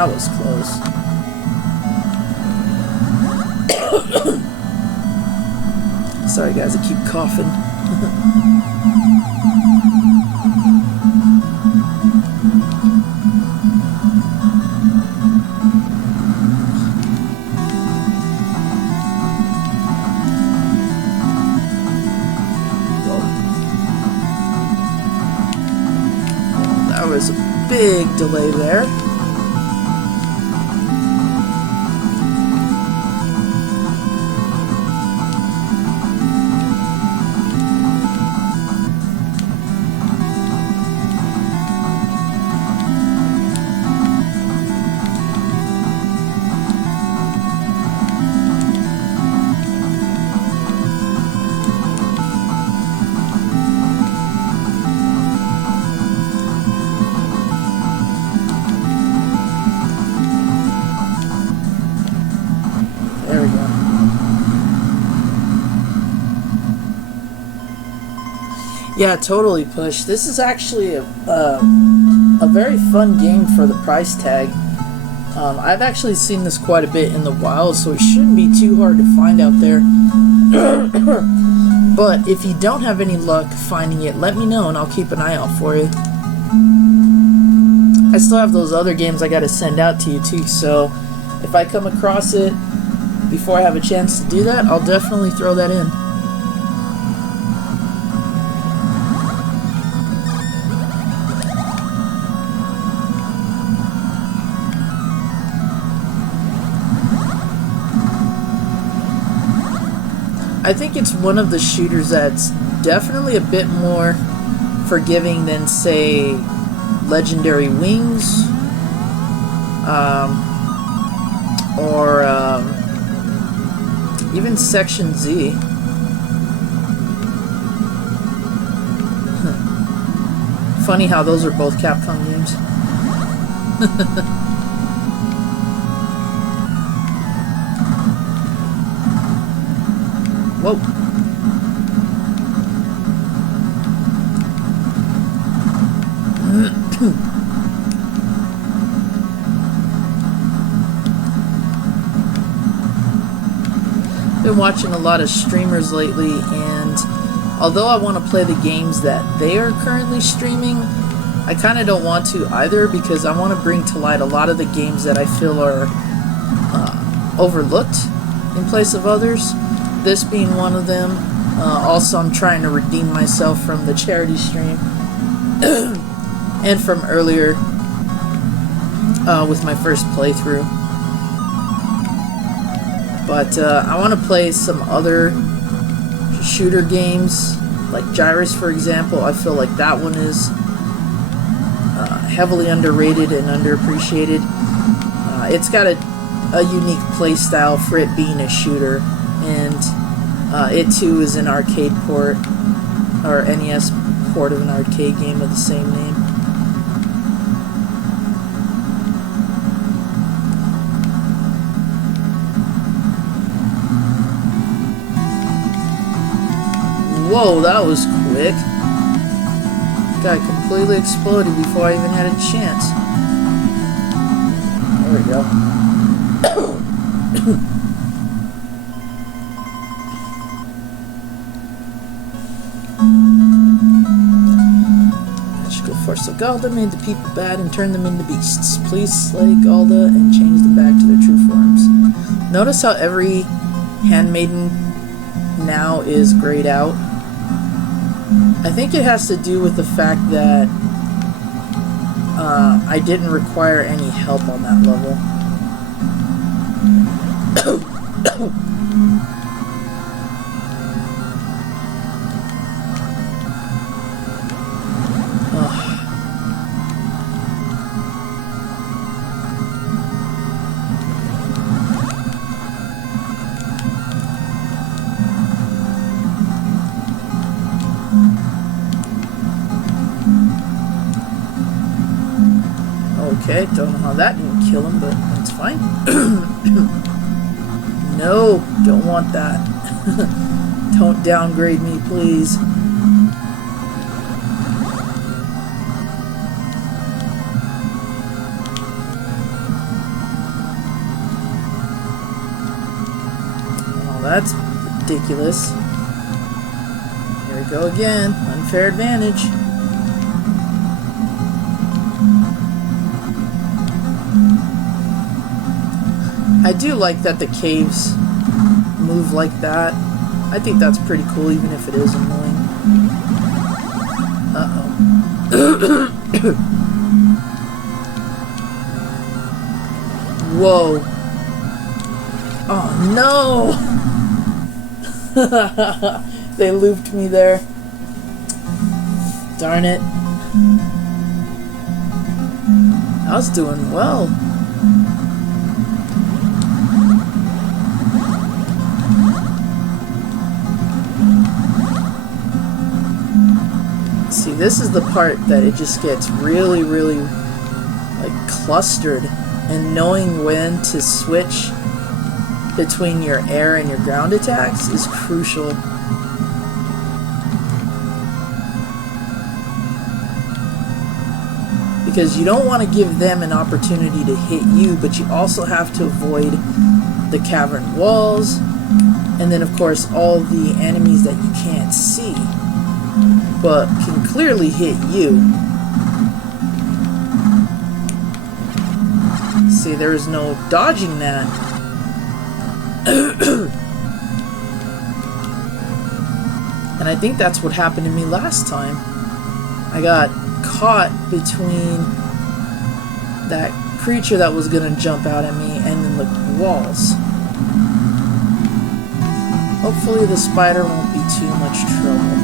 That was close. Sorry guys, I keep coughing. That was a big delay there. There we go. Yeah, totally, Push. This is actually a very fun game for the price tag. I've actually seen this quite a bit in the wild, so it shouldn't be too hard to find out there. But if you don't have any luck finding it, let me know and I'll keep an eye out for you. I still have those other games I gotta send out to you too, so if I come across it before I have a chance to do that, I'll definitely throw that in. I think it's one of the shooters that's definitely a bit more forgiving than, say, Legendary Wings, or even Section Z. Funny how those are both Capcom games. Whoa. Been watching a lot of streamers lately, and although I want to play the games that they are currently streaming, I kind of don't want to either, because I want to bring to light a lot of the games that I feel are overlooked in place of others, this being one of them. Also, I'm trying to redeem myself from the charity stream and from earlier with my first playthrough. But I want to play some other shooter games, like Gyrus, for example. I feel like that one is heavily underrated and underappreciated. It's got a unique play style for it being a shooter, and it too is an arcade port, or NES port of an arcade game of the same name. Whoa, that was quick. Guy completely exploded before I even had a chance. There we go. Galda made the people bad and turned them into beasts. Please slay Galda and change them back to their true forms. Notice how every handmaiden now is grayed out? I think it has to do with the fact that I didn't require any help on that level. Okay, don't know how that didn't kill him, but that's fine. No, don't want that. Don't downgrade me, please. Oh, that's ridiculous. Here we go again. Unfair advantage. I do like that the caves move like that. I think that's pretty cool, even if it is annoying. Uh-oh. Whoa. Oh, no! They looped me there. Darn it. I was doing well. See, this is the part that it just gets really, really, like, clustered. And knowing when to switch between your air and your ground attacks is crucial. Because you don't want to give them an opportunity to hit you, but you also have to avoid the cavern walls, and then of course all the enemies that you can't see, but can clearly hit you. See, there is no dodging that. And I think that's what happened to me last time. I got caught between that creature that was gonna jump out at me and then the walls. Hopefully the spider won't be too much trouble.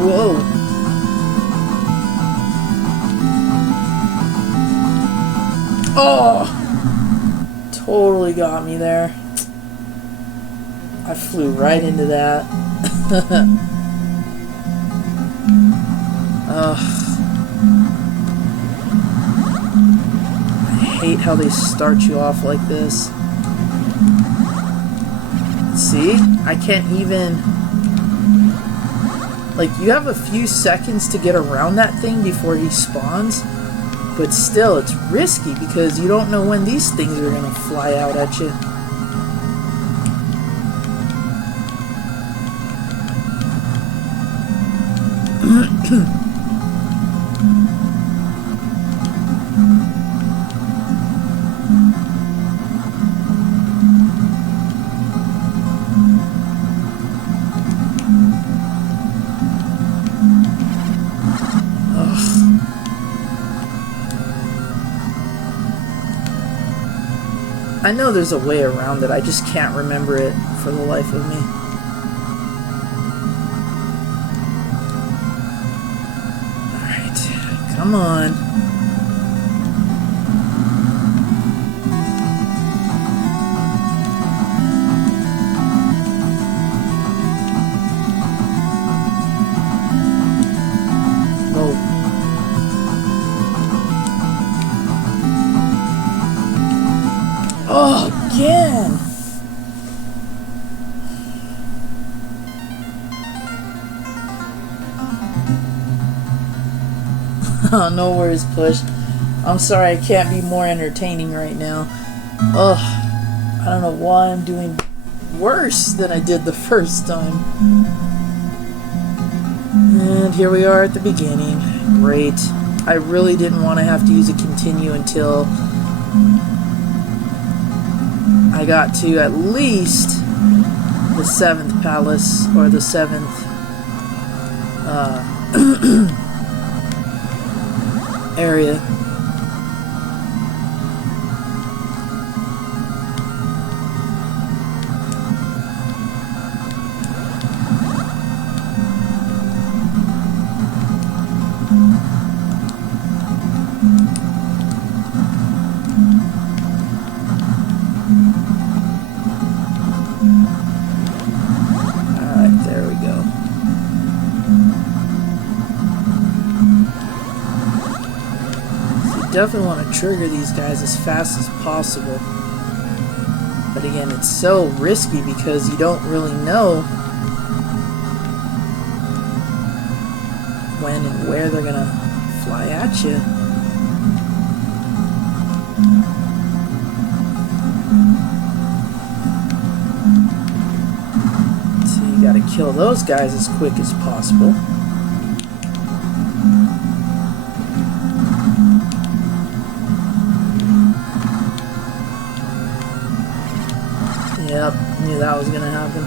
Whoa. Oh! Totally got me there. I flew right into that. Ugh. I hate how they start you off like this. See? I can't even... Like, you have a few seconds to get around that thing before he spawns, but still, it's risky because you don't know when these things are gonna fly out at you. I know there's a way around it, I just can't remember it for the life of me. Alright, come on. Oh, again! Oh, no worries, Push. I'm sorry I can't be more entertaining right now. Ugh, I don't know why I'm doing worse than I did the first time. And here we are at the beginning. Great. I really didn't want to have to use a continue until I got to at least the 7th palace, or the 7th area. Definitely want to trigger these guys as fast as possible, but again, it's so risky because you don't really know when and where they're gonna fly at you. So you gotta kill those guys as quick as possible. Yep, knew that was gonna happen.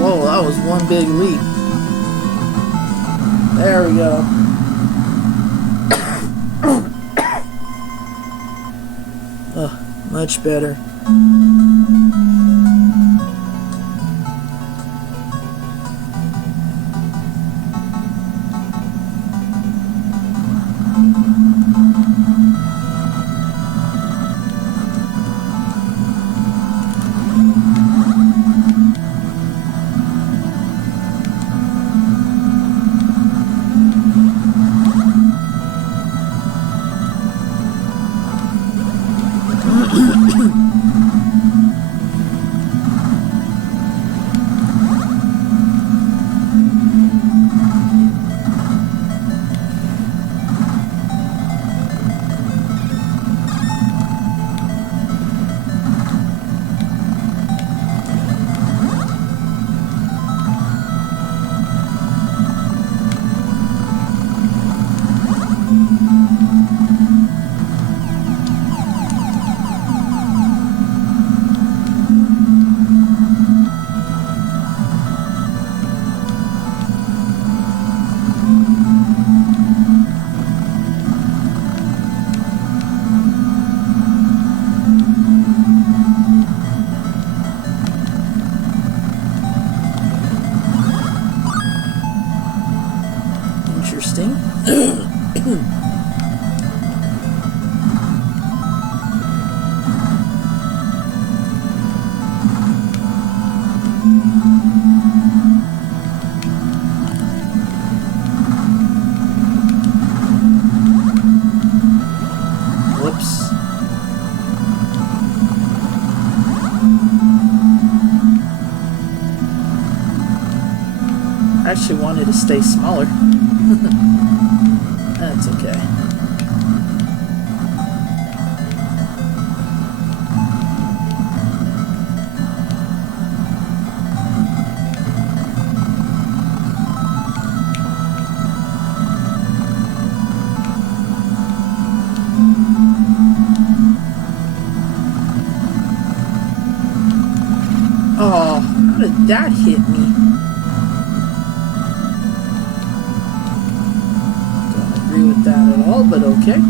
Whoa, that was one big leap. There we go. Much better. Interesting. Whoops. I actually wanted to stay smaller. That's okay. Oh, how did that hit me? Don't agree with that at all, but okay.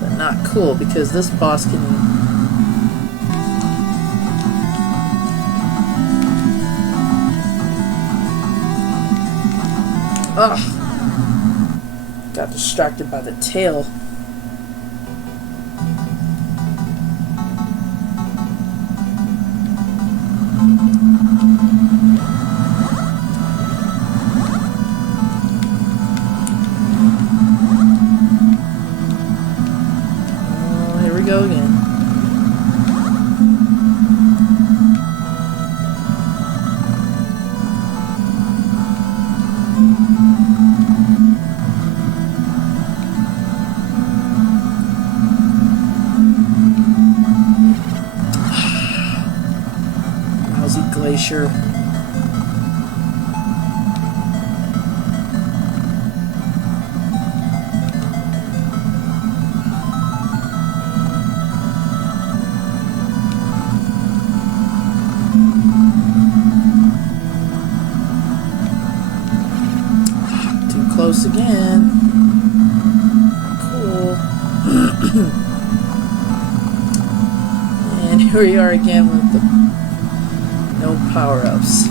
But not cool, because this boss can... Ugh! Got distracted by the tail. Oh, here we go again. Glacier. Too close again. Cool. And here we are again with the no power-ups.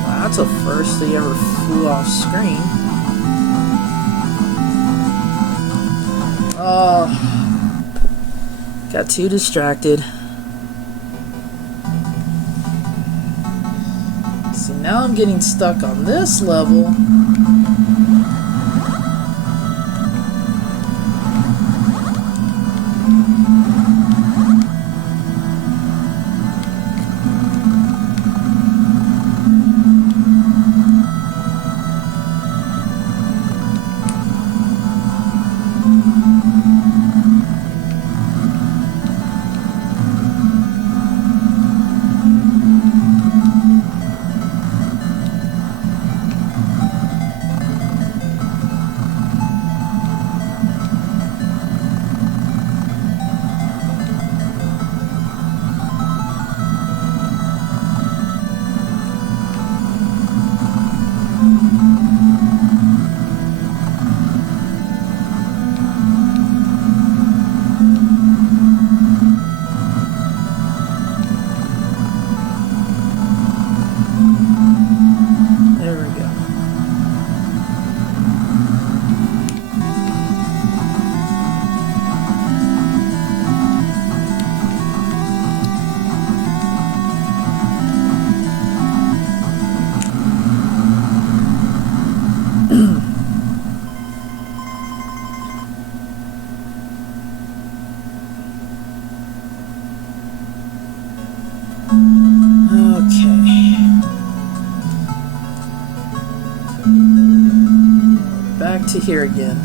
Wow, that's a first they ever flew off screen. Oh, got too distracted. See, now I'm getting stuck on this level. Back to here again.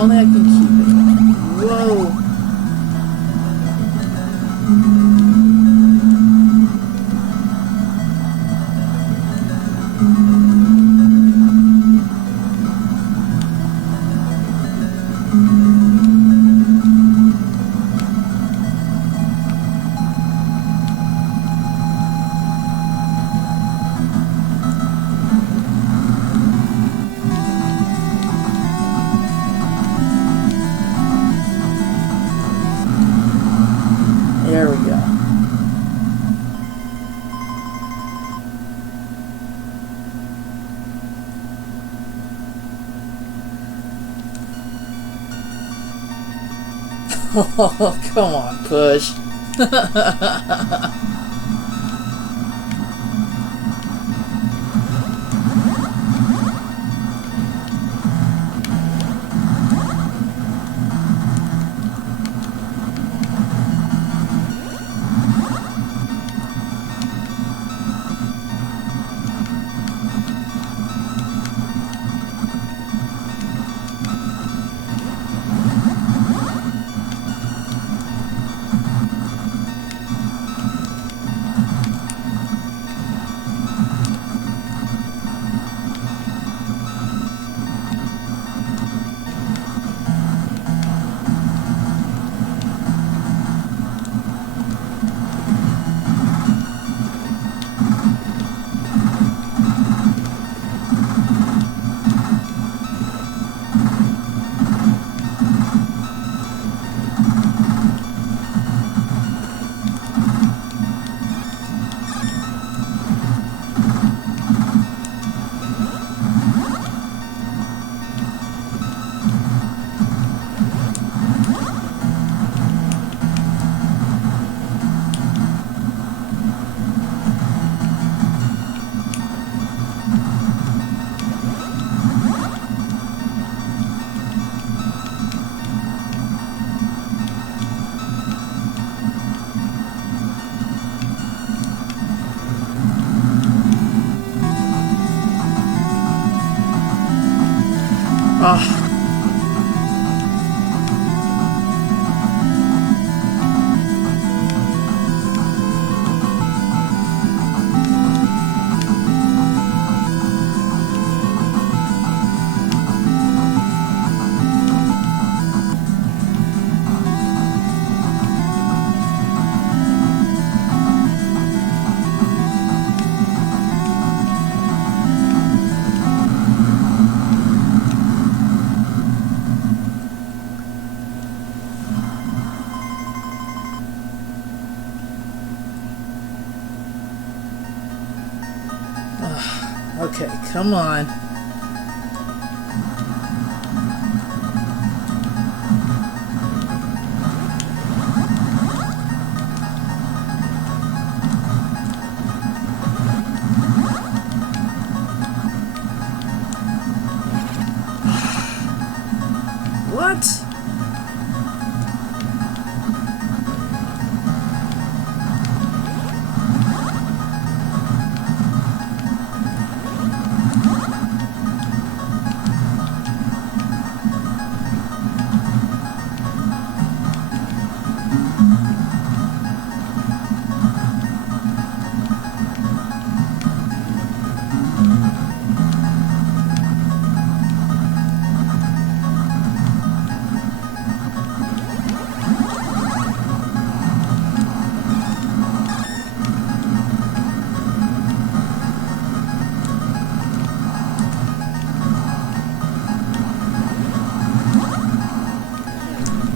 only I can keep it. Whoa. There we go. Oh, come on, push. Oh. Okay, come on. What?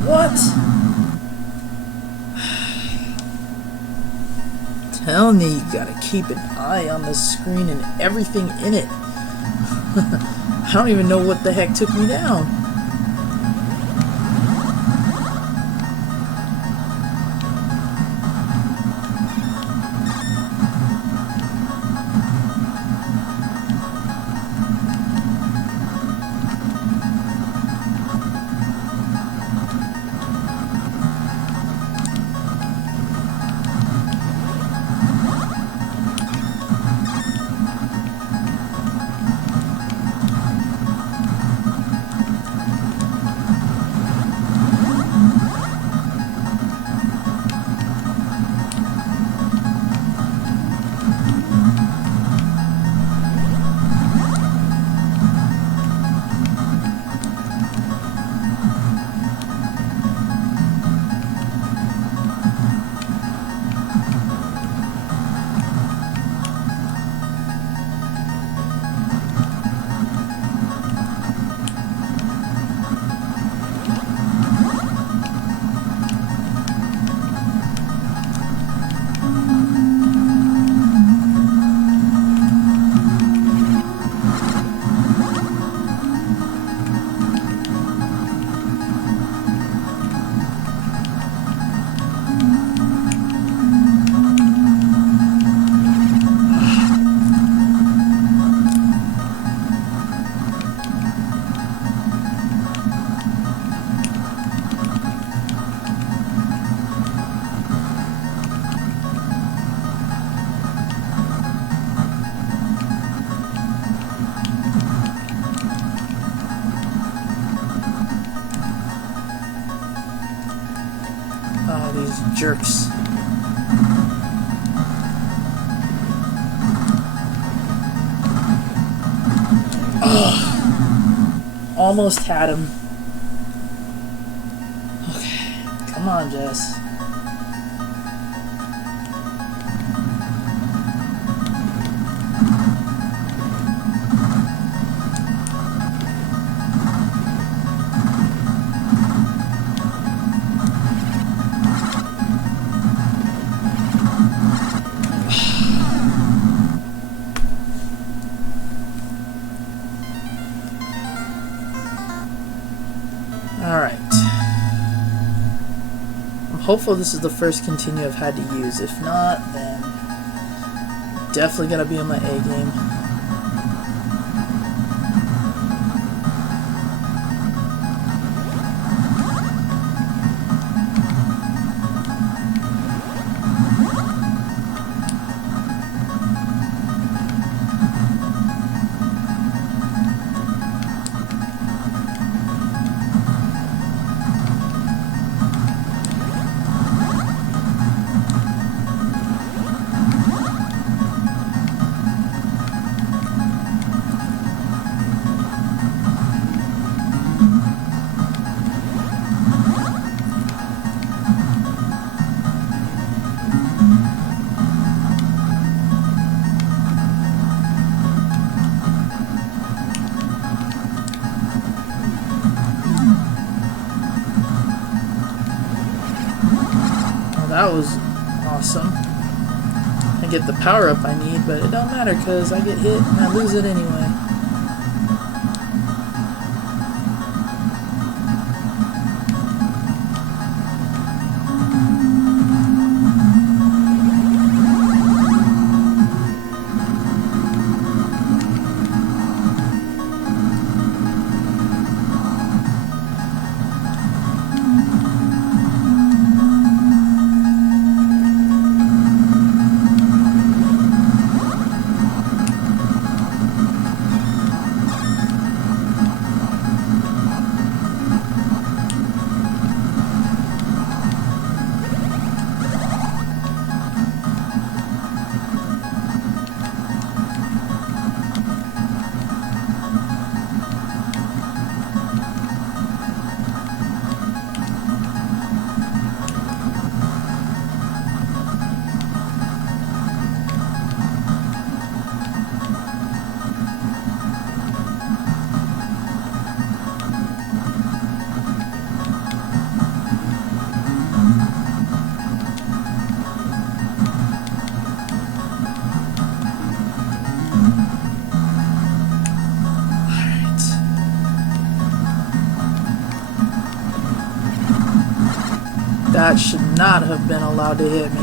What? Telling you, you gotta keep an eye on the screen and everything in it. I don't even know what the heck took me down. jerks. Ugh. Almost had him. Okay. Come on, Jess. Alright. I'm hopeful this is the first continue I've had to use. If not, then definitely gonna be on my A game. That was awesome. I get the power up I need, but it don't matter because I get hit and I lose it anyway. That should not have been allowed to hit me.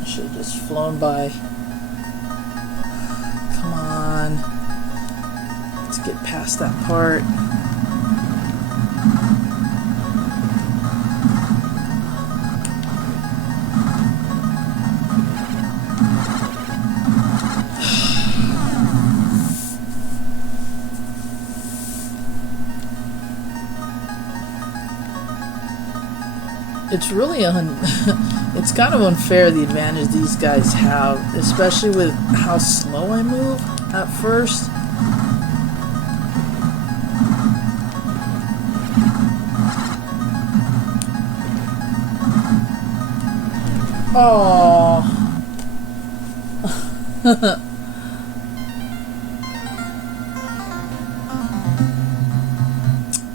I should have just flown by. Come on. Let's get past that part. It's really it's kind of unfair the advantage these guys have, especially with how slow I move at first. Oh.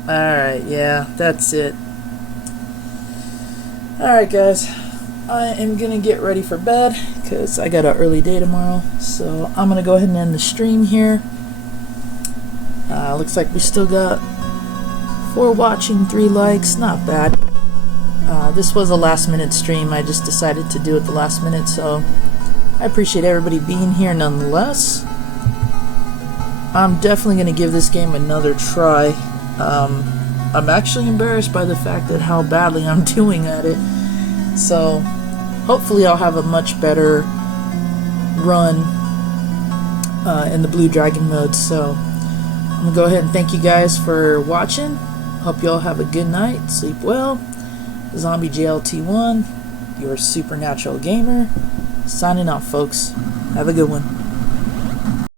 Alright, yeah, that's it. Alright guys, I am going to get ready for bed because I got an early day tomorrow. So I'm going to go ahead and end the stream here. Looks like we still got 4 watching, 3 likes, not bad. This was a last minute stream, I just decided to do it the last minute, so I appreciate everybody being here nonetheless. I'm definitely going to give this game another try. I'm actually embarrassed by the fact that how badly I'm doing at it. So hopefully I'll have a much better run in the Blue Dragon mode. So I'm gonna go ahead and thank you guys for watching. Hope you all have a good night. Sleep well. Zombie JLT1, your supernatural gamer, signing off, folks. Have a good one.